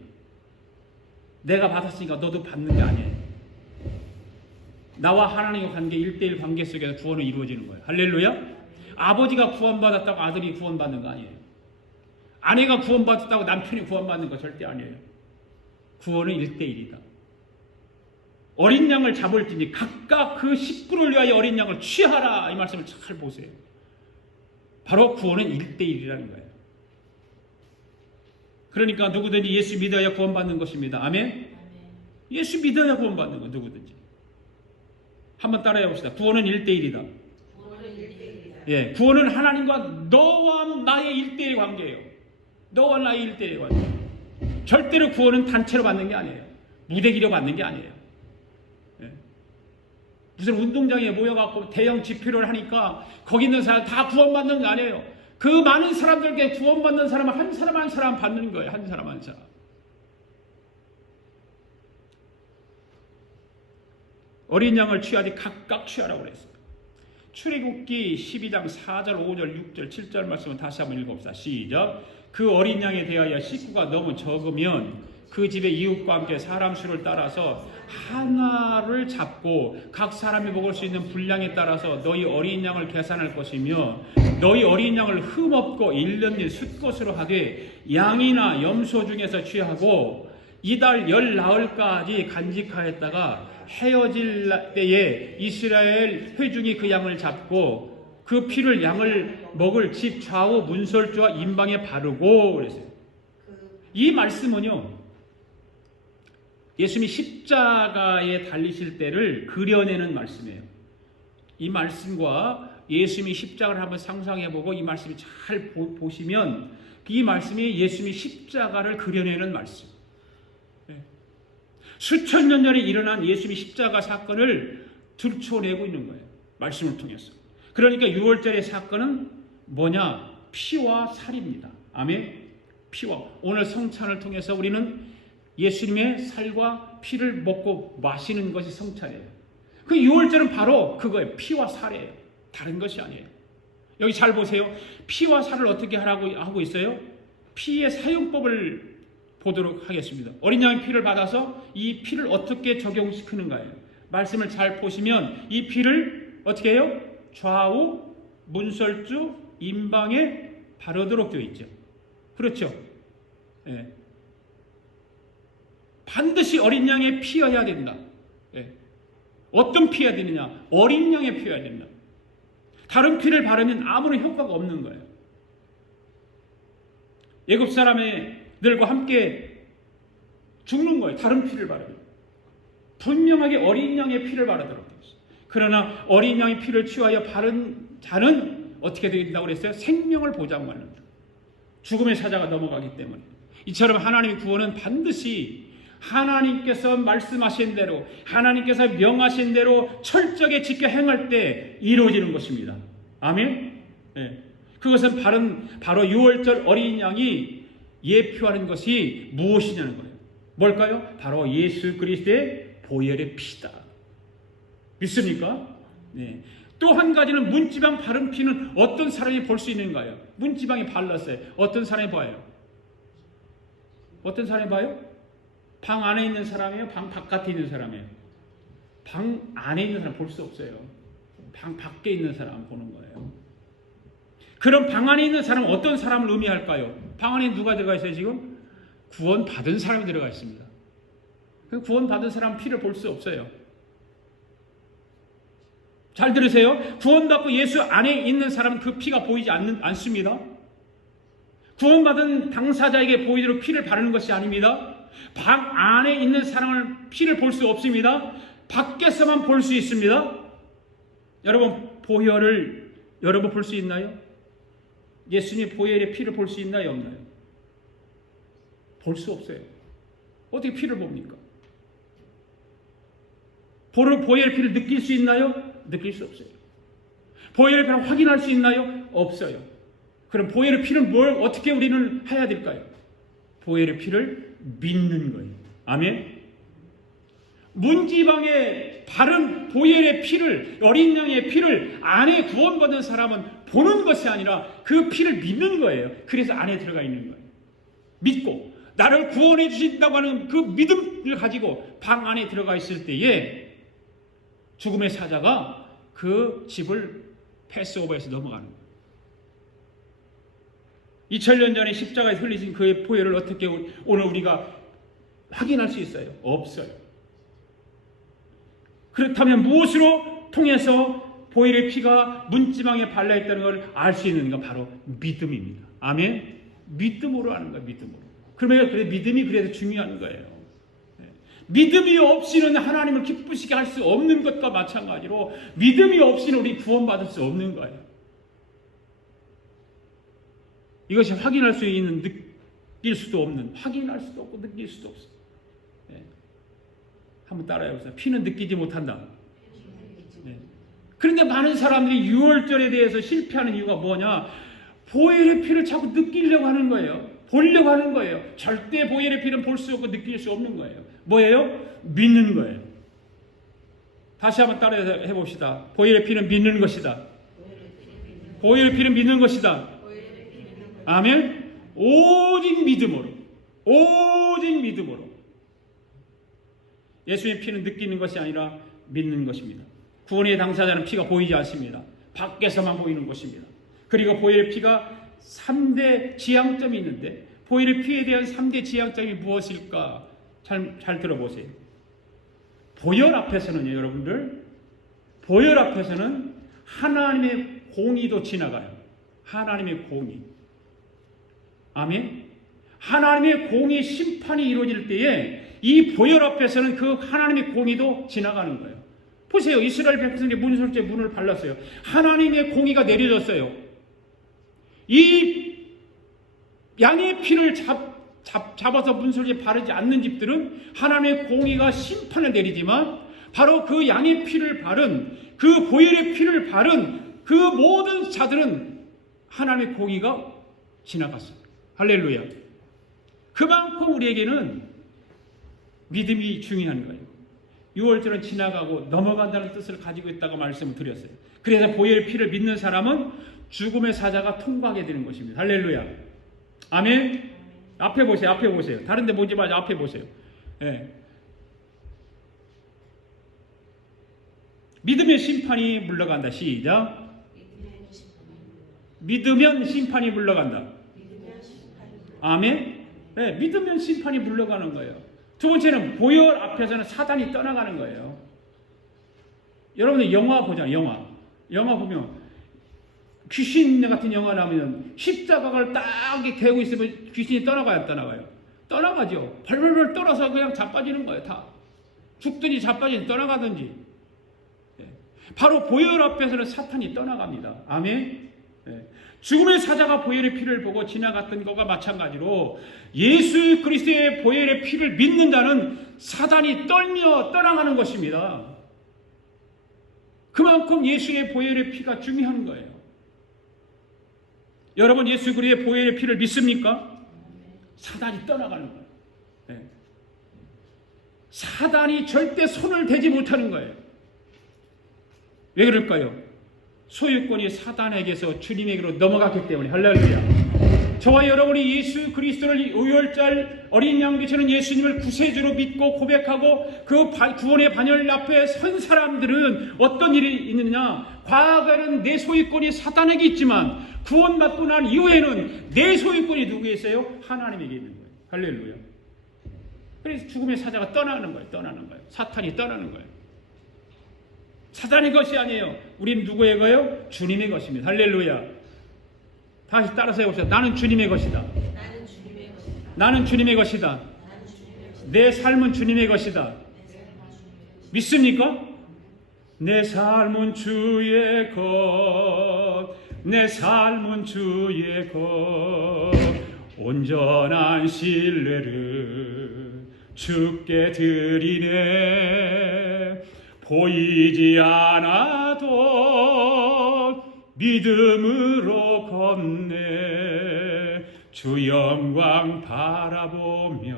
내가 받았으니까 너도 받는 게 아니에요. 나와 하나님의 관계 1대1 관계 속에서 구원은 이루어지는 거예요. 할렐루야. 아버지가 구원받았다고 아들이 구원받는 거 아니에요. 아내가 구원받았다고 남편이 구원받는 거 절대 아니에요. 구원은 1대1이다. 어린 양을 잡을지니 각각 그 식구를 위하여 어린 양을 취하라. 이 말씀을 잘 보세요. 바로 구원은 1대1이라는 거예요. 그러니까 누구든지 예수 믿어야 구원받는 것입니다. 아멘? 예수 믿어야 구원받는 거 누구든지. 한번 따라해 봅시다. 구원은 1대1이다. 예, 구원은 하나님과 너와 나의 1대1 관계예요. 너와 나의 1대1 관계. 절대로 구원은 단체로 받는 게 아니에요. 무대기로 받는 게 아니에요. 예. 무슨 운동장에 모여갖고 대형 집회를 하니까 거기 있는 사람 다 구원받는 게 아니에요. 그 많은 사람들께 구원받는 사람은 한 사람 한 사람 받는 거예요. 한 사람 한 사람. 어린 양을 취하되 각각 취하라고 그랬어요. 출애굽기 12장 4절, 5절, 6절, 7절 말씀을 다시 한번 읽어봅시다. 시작. 그 어린 양에 대하여 식구가 너무 적으면 그 집의 이웃과 함께 사람 수를 따라서 하나를 잡고 각 사람이 먹을 수 있는 분량에 따라서 너희 어린 양을 계산할 것이며 너희 어린 양을 흠없고 1년 숫것으로 하되 양이나 염소 중에서 취하고 이달 열 나흘까지 간직하였다가 헤어질 때에 이스라엘 회중이 그 양을 잡고 그 피를 양을 먹을 집 좌우 문설주와 임방에 바르고 그랬어요. 이 말씀은요, 예수님이 십자가에 달리실 때를 그려내는 말씀이에요. 이 말씀과 예수님이 십자가를 한번 상상해보고 이 말씀을 잘 보시면 이 말씀이 예수님이 십자가를 그려내는 말씀. 수천 년 전에 일어난 예수님이 십자가 사건을 들춰내고 있는 거예요. 말씀을 통해서. 그러니까 6월절의 사건은 뭐냐? 피와 살입니다. 아멘. 피와. 오늘 성찬을 통해서 우리는 예수님의 살과 피를 먹고 마시는 것이 성찬이에요. 그 6월절은 바로 그거예요. 피와 살이에요. 다른 것이 아니에요. 여기 잘 보세요. 피와 살을 어떻게 하고 있어요? 피의 사용법을 보도록 하겠습니다. 어린 양의 피를 받아서 이 피를 어떻게 적용시키는가요? 말씀을 잘 보시면 이 피를 어떻게 해요? 좌우 문설주 임방에 바르도록 되어 있죠. 그렇죠? 예. 반드시 어린 양의 피여야 된다. 예. 어떤 피여야 되느냐? 어린 양의 피여야 된다. 다른 피를 바르면 아무런 효과가 없는 거예요. 애굽 사람들과 함께 죽는 거예요. 다른 피를 바르면. 분명하게 어린 양의 피를 바르도록 되어 있어요. 그러나 어린 양의 피를 취하여 바른 자는 어떻게 된다고 그랬어요? 생명을 보장받는다. 죽음의 사자가 넘어가기 때문에. 이처럼 하나님의 구원은 반드시 하나님께서 말씀하신 대로, 하나님께서 명하신 대로 철저하게 지켜 행할 때 이루어지는 것입니다. 아멘? 네. 그것은 바로 6월절 어린 양이 예표하는 것이 무엇이냐는 거예요. 뭘까요? 바로 예수 그리스도의 보혈의 피다. 믿습니까? 네. 또 한 가지는 문지방 바른 피는 어떤 사람이 볼 수 있는가요? 문지방에 발랐어요. 어떤 사람이 봐요? 어떤 사람이 봐요? 방 안에 있는 사람이에요? 방 바깥에 있는 사람이에요? 방 안에 있는 사람 볼 수 없어요. 방 밖에 있는 사람 보는 거예요. 그럼 방 안에 있는 사람은 어떤 사람을 의미할까요? 방 안에 누가 들어가 있어요 지금? 구원받은 사람이 들어가 있습니다. 그 구원받은 사람 피를 볼 수 없어요. 잘 들으세요. 구원받고 예수 안에 있는 사람은 그 피가 보이지 않습니다. 구원받은 당사자에게 보이도록 피를 바르는 것이 아닙니다. 방 안에 있는 사람을 피를 볼 수 없습니다. 밖에서만 볼 수 있습니다. 여러분 보혈을 여러분 볼 수 있나요? 예수님 보혈의 피를 볼 수 있나요? 없나요? 볼 수 없어요. 어떻게 피를 봅니까? 보혈의 피를 느낄 수 있나요? 느낄 수 없어요. 보혈의 피를 확인할 수 있나요? 없어요. 그럼 보혈의 피는 뭘 어떻게 우리는 해야 될까요? 보혈의 피를 믿는 거예요. 아멘. 문지방에 바른 보혈의 피를, 어린 양의 피를 안에 구원받은 사람은 보는 것이 아니라 그 피를 믿는 거예요. 그래서 안에 들어가 있는 거예요. 믿고 나를 구원해 주신다고 하는 그 믿음을 가지고 방 안에 들어가 있을 때에 죽음의 사자가 그 집을 패스오버해서 넘어가는 거예요. 2000년 전에 십자가에 흘리신 그의 보혈을 어떻게 오늘 우리가 확인할 수 있어요? 없어요. 그렇다면 무엇으로 통해서 보혈의 피가 문지방에 발라있다는 걸 알 수 있는가? 바로 믿음입니다. 아멘? 믿음으로 하는 거예요. 믿음으로. 그러면 그래 믿음이 그래도 중요한 거예요. 믿음이 없이는 하나님을 기쁘시게 할 수 없는 것과 마찬가지로 믿음이 없이는 우리 구원받을 수 없는 거예요. 이것이 확인할 수 있는, 느낄 수도 없는, 확인할 수도 없고 느낄 수도 없어요. 네. 한번 따라해보세요. 피는 느끼지 못한다. 네. 그런데 많은 사람들이 유월절에 대해서 실패하는 이유가 뭐냐? 보혈의 피를 자꾸 느끼려고 하는 거예요. 보려고 하는 거예요. 절대 보혈의 피는 볼 수 없고 느낄 수 없는 거예요. 뭐예요? 믿는 거예요. 다시 한번 따라해 봅시다. 보혈의 피는 믿는 것이다. 보혈의 피는 믿는 것이다. 아멘. 오직 믿음으로, 오직 믿음으로. 예수의 피는 느끼는 것이 아니라 믿는 것입니다. 구원의 당사자는 피가 보이지 않습니다. 밖에서만 보이는 것입니다. 그리고 보혈의 피가 3대 지향점이 있는데 보혈의 피에 대한 3대 지향점이 무엇일까? 잘 들어보세요. 보혈 앞에서는요, 여러분들, 보혈 앞에서는 하나님의 공의도 지나가요. 하나님의 공의. 아멘. 하나님의 공의 심판이 이루어질 때에 이 보혈 앞에서는 그 하나님의 공의도 지나가는 거예요. 보세요. 이스라엘 백성들이 문설주에 문을 발랐어요. 하나님의 공의가 내려졌어요. 이 양의 피를 잡아서 문설주에 바르지 않는 집들은 하나님의 공의가 심판을 내리지만 바로 그 양의 피를 바른, 그 보혈의 피를 바른 그 모든 자들은 하나님의 공의가 지나갔어요. 할렐루야. 그만큼 우리에게는 믿음이 중요한 거예요. 6월절은 지나가고 넘어간다는 뜻을 가지고 있다고 말씀을 드렸어요. 그래서 보혈의 피를 믿는 사람은 죽음의 사자가 통과하게 되는 것입니다. 할렐루야. 아멘. 앞에 보세요. 앞에 보세요. 다른 데 보지 말고 앞에 보세요. 예. 믿으면 심판이 물러간다. 시작. 믿으면 심판이 물러간다. 아멘. 네, 믿으면 심판이 물러가는 거예요. 두 번째는 보혈 앞에서는 사단이 떠나가는 거예요. 여러분들 영화 보잖아요. 영화 보면 귀신 같은 영화 나오면 십자가를 딱 대고 있으면 귀신이 떠나가요, 떠나가요? 떠나가죠. 벌벌벌 떨어서 그냥 자빠지는 거예요, 다. 죽든지 자빠지든지 떠나가든지. 네. 바로 보혈 앞에서는 사탄이 떠나갑니다. 아멘. 네. 죽음의 사자가 보혈의 피를 보고 지나갔던 것과 마찬가지로 예수 그리스도의 보혈의 피를 믿는 자는 사단이 떨며 떠나가는 것입니다. 그만큼 예수의 보혈의 피가 중요한 거예요. 여러분 예수 그리스도의 보혈의 피를 믿습니까? 사단이 떠나가는 거예요. 네. 사단이 절대 손을 대지 못하는 거예요. 왜 그럴까요? 소유권이 사단에게서 주님에게로 넘어갔기 때문에. 할렐루야. 저와 여러분이 예수 그리스도를 5월절 어린 양 되시는 예수님을 구세주로 믿고 고백하고 그 구원의 반열 앞에 선 사람들은 어떤 일이 있느냐? 과거에는 내 소유권이 사단에게 있지만 구원받고 난 이후에는 내 소유권이 누구에 있어요? 하나님에게 있는 거예요. 할렐루야. 그래서 죽음의 사자가 떠나는 거예요. 떠나는 거예요. 사탄이 떠나는 거예요. 사단의 것이 아니에요. 우리는 누구의 거예요? 주님의 것입니다. 할렐루야. 다시 따라서 해봅시다. 나는 주님의 것이다. 나는 주님의 것이다. 나는 주님의 것이다. 내 삶은 주님의 것이다. 믿습니까? 내 삶은 주의 것. 내 삶은 주의 것. 온전한 신뢰를 주께 드리네. 보이지 않아도 믿음으로 걷네. 주 영광 바라보며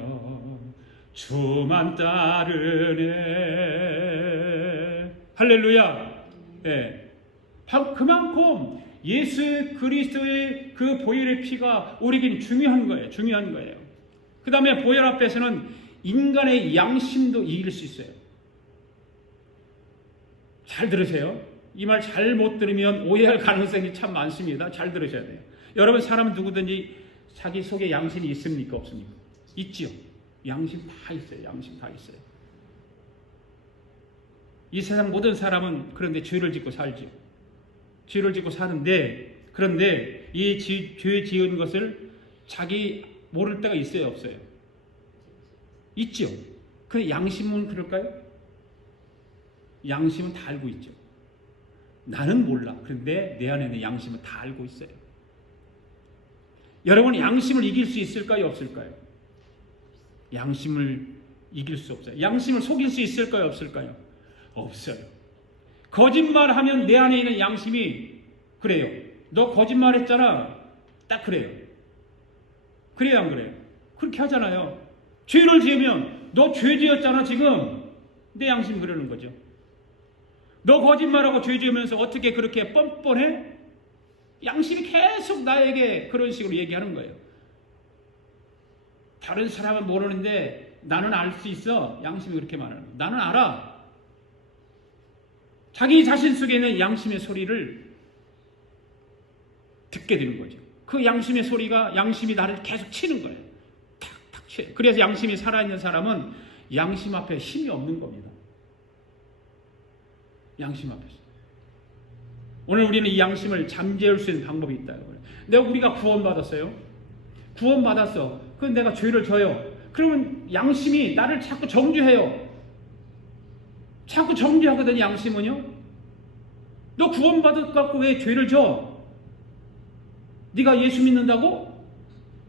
주만 따르네. 할렐루야. 예. 그만큼 예수 그리스도의 그 보혈의 피가 우리에겐 중요한 거예요. 중요한 거예요. 그 다음에 보혈 앞에서는 인간의 양심도 이길 수 있어요. 잘 들으세요. 이 말 잘못 들으면 오해할 가능성이 참 많습니다. 잘 들으셔야 돼요. 여러분, 사람은 누구든지 자기 속에 양심이 있습니까? 없습니까? 있지요. 양심 다 있어요. 양심 다 있어요. 이 세상 모든 사람은 그런데 죄를 짓고 살지요. 죄를 짓고 사는데, 그런데 이 죄 지은 것을 자기 모를 때가 있어요? 없어요? 있죠. 근데 양심은 그럴까요? 양심은 다 알고 있죠. 나는 몰라. 그런데 내 안에 있는 양심은 다 알고 있어요. 여러분, 양심을 이길 수 있을까요? 없을까요? 양심을 이길 수 없어요. 양심을 속일 수 있을까요? 없을까요? 없어요. 거짓말하면 내 안에 있는 양심이 그래요. 너 거짓말했잖아. 딱 그래요. 그래요, 안 그래요? 그렇게 하잖아요. 죄를 지으면 너 죄 지었잖아 지금. 내 양심이 그러는 거죠. 너 거짓말하고 죄 지으면서 어떻게 그렇게 뻔뻔해? 양심이 계속 나에게 그런 식으로 얘기하는 거예요. 다른 사람은 모르는데 나는 알 수 있어. 양심이 그렇게 말하는 거예요. 나는 알아. 자기 자신 속에 있는 양심의 소리를 듣게 되는 거죠. 그 양심의 소리가, 양심이 나를 계속 치는 거예요. 탁탁 쳐요. 그래서 양심이 살아있는 사람은 양심 앞에 힘이 없는 겁니다. 양심 앞에서. 오늘 우리는 이 양심을 잠재울 수 있는 방법이 있다. 우리가 구원받았어요. 구원받았어. 그럼 내가 죄를 져요. 그러면 양심이 나를 자꾸 정죄해요. 자꾸 정죄하거든. 양심은요. 너 구원받았고 왜 죄를 져? 네가 예수 믿는다고?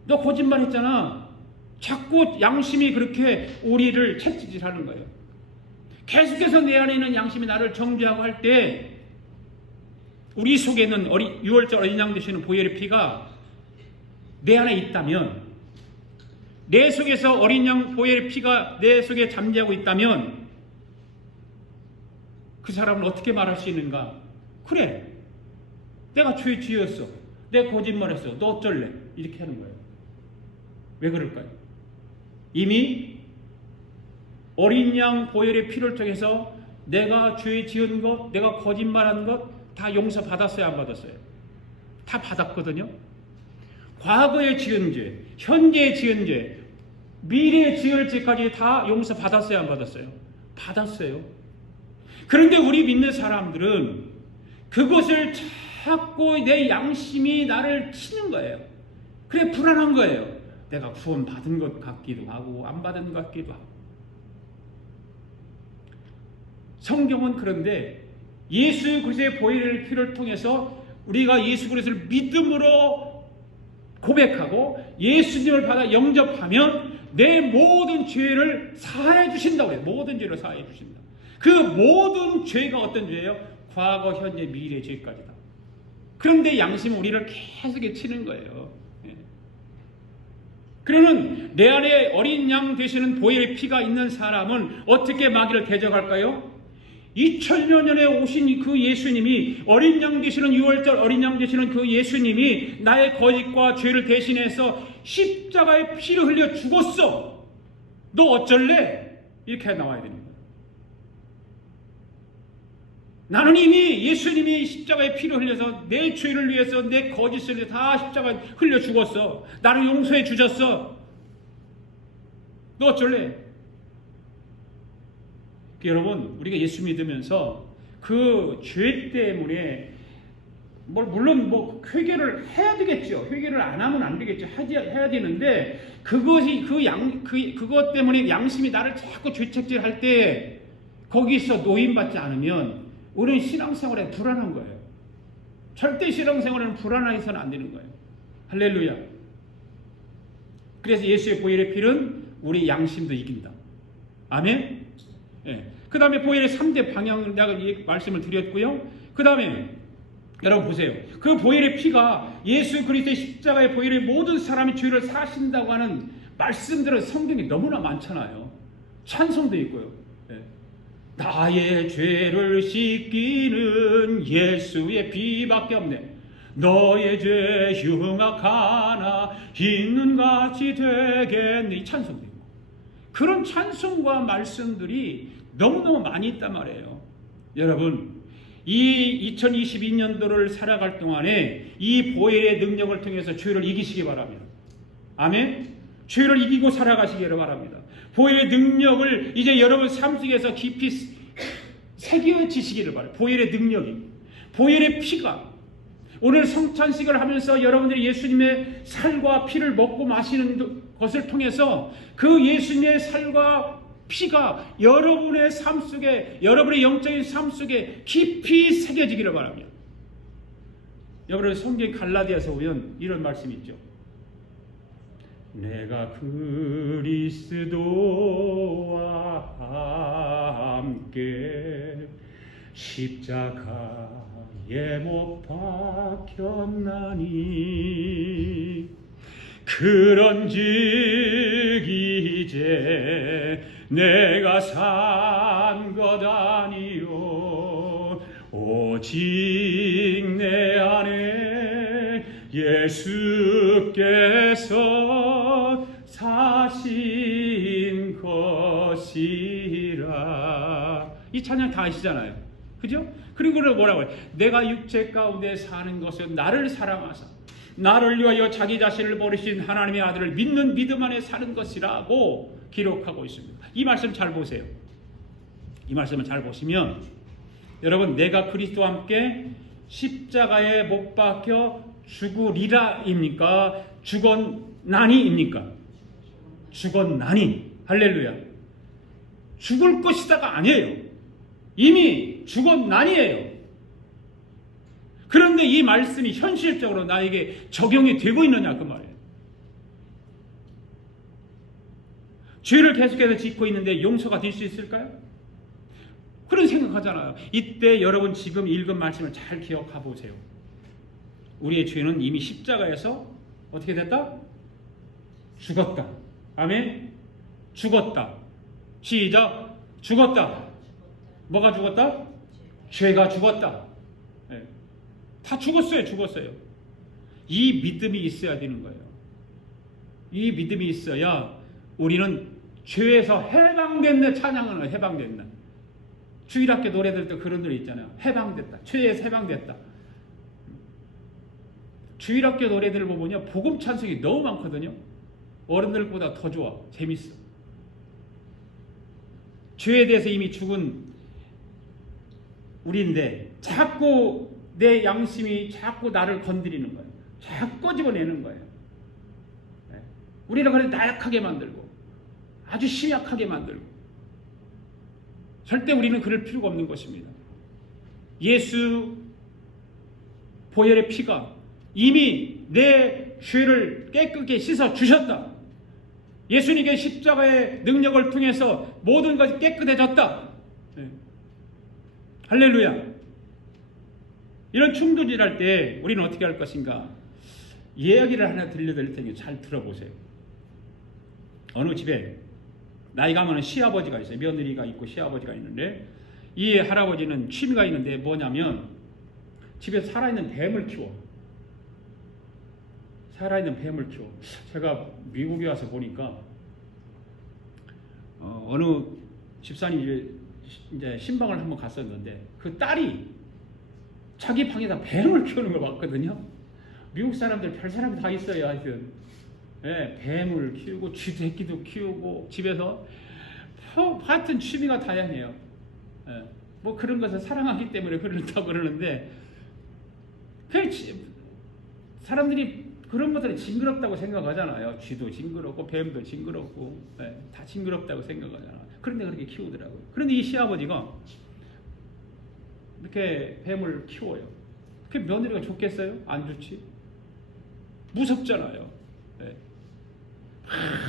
너 거짓말했잖아. 자꾸 양심이 그렇게 우리를 채찍질하는 거예요. 계속해서 내 안에 있는 양심이 나를 정죄하고 할 때 우리 속에 있는 유월절 어린 양 되시는 보혈의 피가 내 안에 있다면, 내 속에서 어린 양 보혈의 피가 내 속에 잠재하고 있다면 그 사람은 어떻게 말할 수 있는가? 그래, 내가 죄 지었어. 내가 거짓말했어. 너 어쩔래? 이렇게 하는 거예요. 왜 그럴까요? 이미 어린 양 보혈의 피를 통해서 내가 죄 지은 것, 내가 거짓말한 것 다 용서받았어요? 안 받았어요? 다 받았거든요. 과거에 지은 죄, 현재에 지은 죄, 미래에 지을 죄까지 다 용서받았어요? 안 받았어요? 받았어요. 그런데 우리 믿는 사람들은 그것을 자꾸 내 양심이 나를 치는 거예요. 그래, 불안한 거예요. 내가 구원 받은 것 같기도 하고 안 받은 것 같기도 하고. 성경은 그런데 예수 그리스도의 보혈의 피를 통해서 우리가 예수 그리스도를 믿음으로 고백하고 예수님을 받아 영접하면 내 모든 죄를 사해 주신다고 해요. 모든 죄를 사해 주신다. 그 모든 죄가 어떤 죄예요? 과거, 현재, 미래 죄까지다. 그런데 양심은 우리를 계속 치는 거예요. 그러면 내 안에 어린 양 되시는 보혈의 피가 있는 사람은 어떻게 마귀를 대적할까요? 2000여 년에 오신 그 예수님이, 어린 양 되시는 유월절 어린 양 되시는 그 예수님이 나의 거짓과 죄를 대신해서 십자가에 피를 흘려 죽었어. 너 어쩔래? 이렇게 나와야 되는 거예요. 나는 이미 예수님이 십자가에 피를 흘려서 내 죄를 위해서, 내 거짓을 위해서 다 십자가에 흘려 죽었어. 나를 용서해 주셨어. 너 어쩔래? 여러분, 우리가 예수 믿으면서 그 죄 때문에 물론 회개를 해야 되겠죠. 회개를 안 하면 안 되겠죠. 해야 되는데 그것이 그것 때문에 양심이 나를 자꾸 죄책질할 때 거기서 노인받지 않으면 우리는 신앙생활에 불안한 거예요. 절대 신앙생활에는 불안해서는 안 되는 거예요. 할렐루야. 그래서 예수의 보혈의 피는 우리 양심도 이긴다. 아멘. 예. 그 다음에 보혈의 3대 방향을 내가 말씀을 드렸고요. 그 다음에 여러분 보세요. 그 보혈의 피가 예수 그리스도의 십자가의 보혈의 모든 사람이 죄를 사신다고 하는 말씀들은 성경에 너무나 많잖아요. 찬송도 있고요. 네. 나의 죄를 씻기는 예수의 피밖에 없네. 너의 죄 흉악하나 있는 같이 되겠네. 이 찬송도 있고. 그런 찬송과 말씀들이 너무너무 많이 있단 말이에요. 여러분, 이 2022년도를 살아갈 동안에 이 보혈의 능력을 통해서 죄를 이기시기 바랍니다. 아멘. 죄를 이기고 살아가시기를 바랍니다. 보혈의 능력을 이제 여러분 삶 속에서 깊이 새겨지시기를 바랍니다. 보혈의 능력이, 보혈의 피가 오늘 성찬식을 하면서 여러분들이 예수님의 살과 피를 먹고 마시는 것을 통해서 그 예수님의 살과 피가 여러분의 삶 속에, 여러분의 영적인 삶 속에 깊이 새겨지기를 바랍니다. 여러분 성경 갈라디아서 보면 이런 말씀이 있죠. 내가 그리스도와 함께 십자가에 못 박혔나니 그런즉 이제 내가 산 것 아니요 오직 내 안에 예수께서 사신 것이라. 이 찬양 다 아시잖아요. 그죠? 그리고 뭐라고 해요? 내가 육체 가운데 사는 것은 나를 사랑하사 나를 위하여 자기 자신을 버리신 하나님의 아들을 믿는 믿음 안에 사는 것이라고 기록하고 있습니다. 이 말씀 잘 보세요. 이 말씀을 잘 보시면 여러분, 내가 그리스도와 함께 십자가에 못 박혀 죽으리라입니까? 죽었나니입니까? 죽었나니. 할렐루야. 죽을 것이다가 아니에요. 이미 죽었나니예요. 그런데 이 말씀이 현실적으로 나에게 적용이 되고 있느냐 그 말이에요. 죄를 계속해서 짓고 있는데 용서가 될 수 있을까요? 그런 생각하잖아요. 이때 여러분 지금 읽은 말씀을 잘 기억해 보세요. 우리의 죄는 이미 십자가에서 어떻게 됐다? 죽었다. 아멘. 죽었다. 시작. 죽었다. 뭐가 죽었다? 죄가 죽었다. 네. 다 죽었어요. 죽었어요. 이 믿음이 있어야 되는 거예요. 이 믿음이 있어야 우리는 죄에서 해방됐네. 찬양은 해방됐나. 주일학교 노래들 때 그런 노래 있잖아요. 해방됐다. 죄에서 해방됐다. 주일학교 노래들을 보면요, 복음 찬송이 너무 많거든요. 어른들보다 더 좋아. 재밌어. 죄에 대해서 이미 죽은 우리인데 자꾸 내 양심이 자꾸 나를 건드리는 거예요. 자꾸 집어내는 거예요. 네. 우리는 그래 나약하게 만들고 아주 심약하게 만들고. 절대 우리는 그럴 필요가 없는 것입니다. 예수 보혈의 피가 이미 내 죄를 깨끗게 씻어 주셨다. 예수님의 십자가의 능력을 통해서 모든 것이 깨끗해졌다. 네. 할렐루야. 이런 충돌이 할 때 우리는 어떻게 할 것인가? 이야기를 하나 들려드릴 테니 잘 들어보세요. 어느 집에 나이가 많은 시아버지가 있어요. 며느리가 있고 시아버지가 있는데 이 할아버지는 취미가 있는데 뭐냐면 집에 살아있는 뱀을 키워. 살아있는 뱀을 키워. 제가 미국에 와서 보니까 어느 집사님 이제 신방을 한번 갔었는데 그 딸이 자기 방에다 뱀을 키우는 걸 봤거든요. 미국 사람들 별 사람이 다 있어요. 하여튼 네, 뱀을 키우고 쥐새끼도 키우고 집에서 하여튼 취미가 다양해요. 네, 뭐 그런 것을 사랑하기 때문에 그렇다고 그러는데 사람들이 그런 것들이 징그럽다고 생각하잖아요. 쥐도 징그럽고 뱀도 징그럽고 네, 다 징그럽다고 생각하잖아요. 그런데 그렇게 키우더라고요. 그런데 이 시아버지가 이렇게 뱀을 키워요. 그 며느리가 좋겠어요? 안 좋지? 무섭잖아요. 네.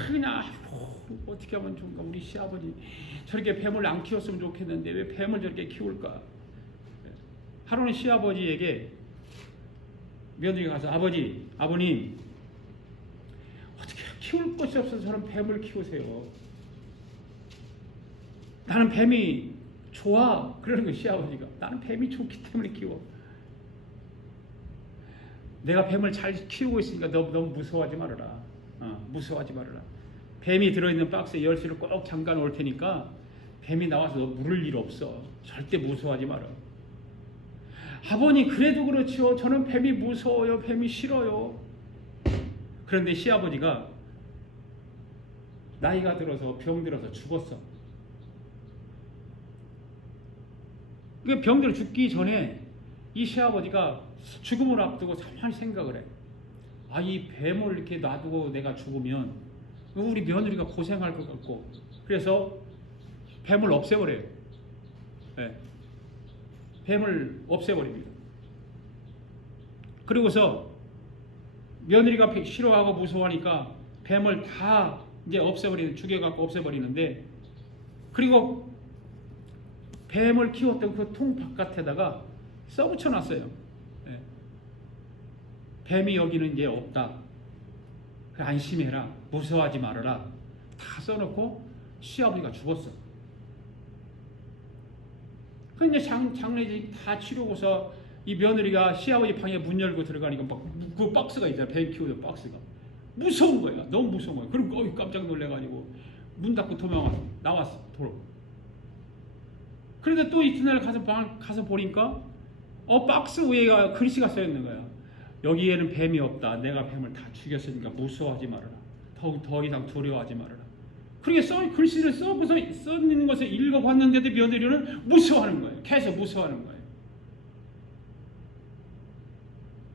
그냥 어떻게 하면 좋을까? 우리 시아버지 저렇게 뱀을 안 키웠으면 좋겠는데 왜 뱀을 저렇게 키울까? 네. 하루는 시아버지에게 며느리가 가서 아버님 어떻게 키울 것이 없어서 저런 뱀을 키우세요. 나는 뱀이 좋아. 그러는 거예요. 시아버지가. 나는 뱀이 좋기 때문에 키워. 내가 뱀을 잘 키우고 있으니까 너무 무서워하지 말아라. 무서워하지 말아라. 뱀이 들어있는 박스에 열쇠를 꼭 잠가 놓을 테니까 뱀이 나와서 너 물을 일 없어. 절대 무서워하지 마라. 아버님 그래도 그렇지요. 저는 뱀이 무서워요. 뱀이 싫어요. 그런데 시아버지가 나이가 들어서 병들어서 죽었어. 그 병들어 죽기 전에 이 시아버지가 죽음을 앞두고 가만히 생각을 해. 이 뱀을 이렇게 놔두고 내가 죽으면 우리 며느리가 고생할 것 같고, 그래서 뱀을 없애버려요. 네. 뱀을 없애버립니다. 그리고서 며느리가 싫어하고 무서워하니까 뱀을 다 이제 죽여갖고 없애버리는데, 그리고 뱀을 키웠던 그 통 바깥에다가 써붙여놨어요. 네. 뱀이 여기는 이제 없다. 안심해라. 무서워하지 말아라. 다 써놓고 시아버지가 죽었어. 그 이제 장례식 다 치르고서 이 며느리가 시아버지 방에 문 열고 들어가니까 막 그 박스가 있잖아. 뱀 키우는 박스가. 무서운 거야. 너무 무서운 거야. 그럼 깜짝 놀래가지고 문 닫고 나왔어. 도로. 그런데 또 이튿날 가서 보니까 박스 위에가 글씨가 써있는 거야. 여기에는 뱀이 없다. 내가 뱀을 다 죽였으니까 무서워하지 말아라. 더 이상 두려워하지 말아라. 그렇게 글씨를 써있는 것을 읽어봤는데도 며느리는 무서워하는 거예요. 계속 무서워하는 거예요.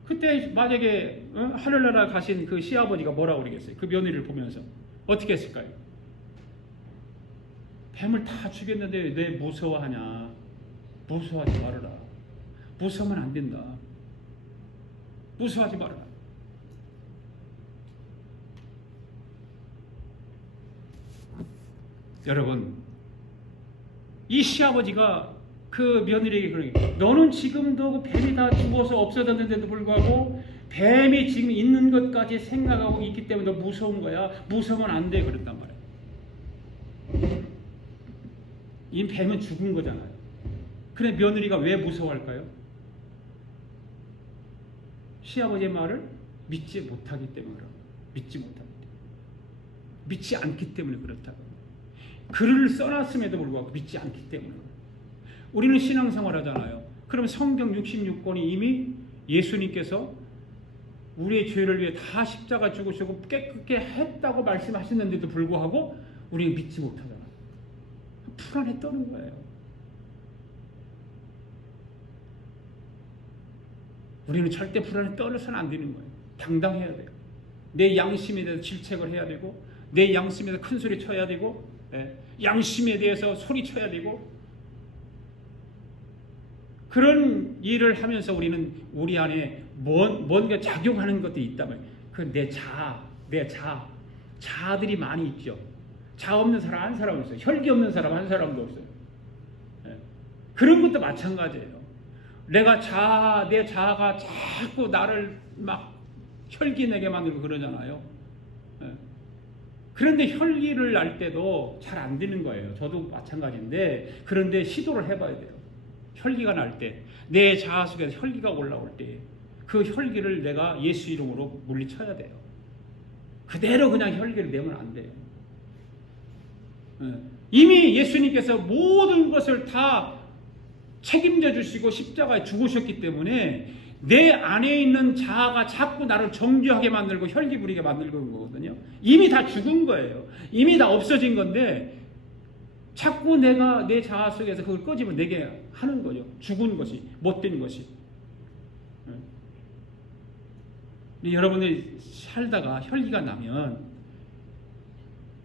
그때 만약에 하늘나라 가신 그 시아버지가 뭐라고 그러겠어요? 그 며느리를 보면서 어떻게 했을까요? 뱀을 다 죽였는데 왜 무서워하냐? 무서워하지 말아라. 무서우면 안 된다. 무서워하지 말아라. 여러분, 이 시아버지가 그 며느리에게 그러니 너는 지금도 그 뱀이 다 죽어서 없어졌는데도 불구하고 뱀이 지금 있는 것까지 생각하고 있기 때문에 너 무서운 거야. 무서우면 안 돼. 그랬단 말이에요. 이 뱀은 죽은 거잖아요. 그래 며느리가 왜 무서워할까요? 시아버지의 말을 믿지 못하기 때문에 그래요. 믿지 않기 때문에 그렇다고. 글을 써놨음에도 불구하고 믿지 않기 때문에. 우리는 신앙생활 하잖아요. 그럼 성경 66권이 이미 예수님께서 우리의 죄를 위해 다 십자가 죽으시고 깨끗게 했다고 말씀하셨는데도 불구하고 우리는 믿지 못하잖아요. 불안에 떠는 거예요. 우리는 절대 불안에 떨어서는 안 되는 거예요. 당당해야 돼요. 내 양심에 대해서 질책을 해야 되고, 내 양심에 대해서 큰 소리 쳐야 되고, 양심에 대해서 소리쳐야 되고, 그런 일을 하면서 우리는 우리 안에 뭔가 작용하는 것도 있다면, 그 내 자아들이 많이 있죠. 자 없는 사람 한 사람 없어요. 혈기 없는 사람 한 사람도 없어요. 그런 것도 마찬가지예요. 내 자아가 자꾸 나를 막 혈기 내게 만들고 그러잖아요. 그런데 혈기를 날 때도 잘 안 되는 거예요. 저도 마찬가지인데, 그런데 시도를 해봐야 돼요. 혈기가 날 때, 내 자아 속에서 혈기가 올라올 때, 그 혈기를 내가 예수 이름으로 물리쳐야 돼요. 그대로 그냥 혈기를 내면 안 돼요. 이미 예수님께서 모든 것을 다 책임져 주시고 십자가에 죽으셨기 때문에 내 안에 있는 자아가 자꾸 나를 정죄하게 만들고 혈기 부리게 만들고 거거든요. 이미 다 죽은 거예요. 이미 다 없어진 건데 자꾸 내가 내 자아 속에서 그걸 꺼집어 내게 하는 거죠. 죽은 것이, 못된 것이. 여러분들이 살다가 혈기가 나면,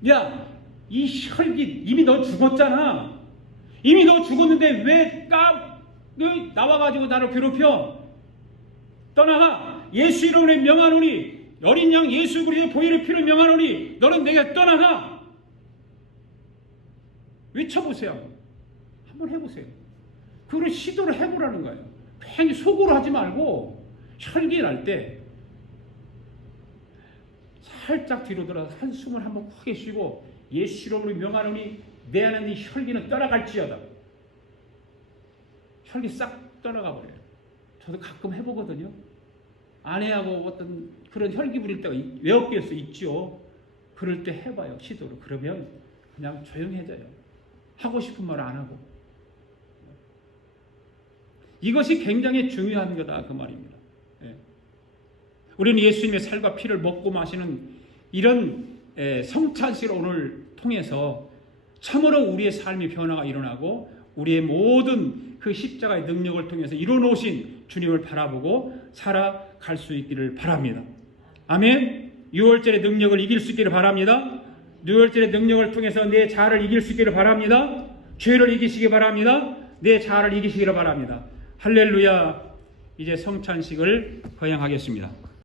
야, 이 혈기 이미 너 죽었잖아. 이미 너 죽었는데 왜 나와가지고 나를 괴롭혀? 떠나가. 예수 이름으로 명하노니, 어린 양 예수 그리스도의 보혈의 피로 명하노니 너는 내게 떠나가. 외쳐보세요. 한번 해보세요. 그걸 시도를 해보라는 거예요. 괜히 속으로 하지 말고 혈기날 때 살짝 뒤로 돌아서 한숨을 한번 크게 쉬고 예수 이름으로 명하노니 내 안에 이 혈기는 떠나갈지어다. 혈기 싹 떠나가 버려요. 저도 가끔 해보거든요. 아내하고 어떤 그런 혈기 부릴 때가 외업계에서 있죠. 그럴 때 해봐요. 시도로. 그러면 그냥 조용해져요. 하고 싶은 말 안 하고. 이것이 굉장히 중요한 거다 그 말입니다. 예. 우리는 예수님의 살과 피를 먹고 마시는 이런 성찬식을 오늘 통해서 참으로 우리의 삶의 변화가 일어나고 우리의 모든 그 십자가의 능력을 통해서 이루어놓으신 주님을 바라보고 살아갈 수 있기를 바랍니다. 아멘. 유월절의 능력을 이길 수 있기를 바랍니다. 유월절의 능력을 통해서 내 자아를 이길 수 있기를 바랍니다. 죄를 이기시기 바랍니다. 내 자아를 이기시기를 바랍니다. 할렐루야. 이제 성찬식을 거행하겠습니다.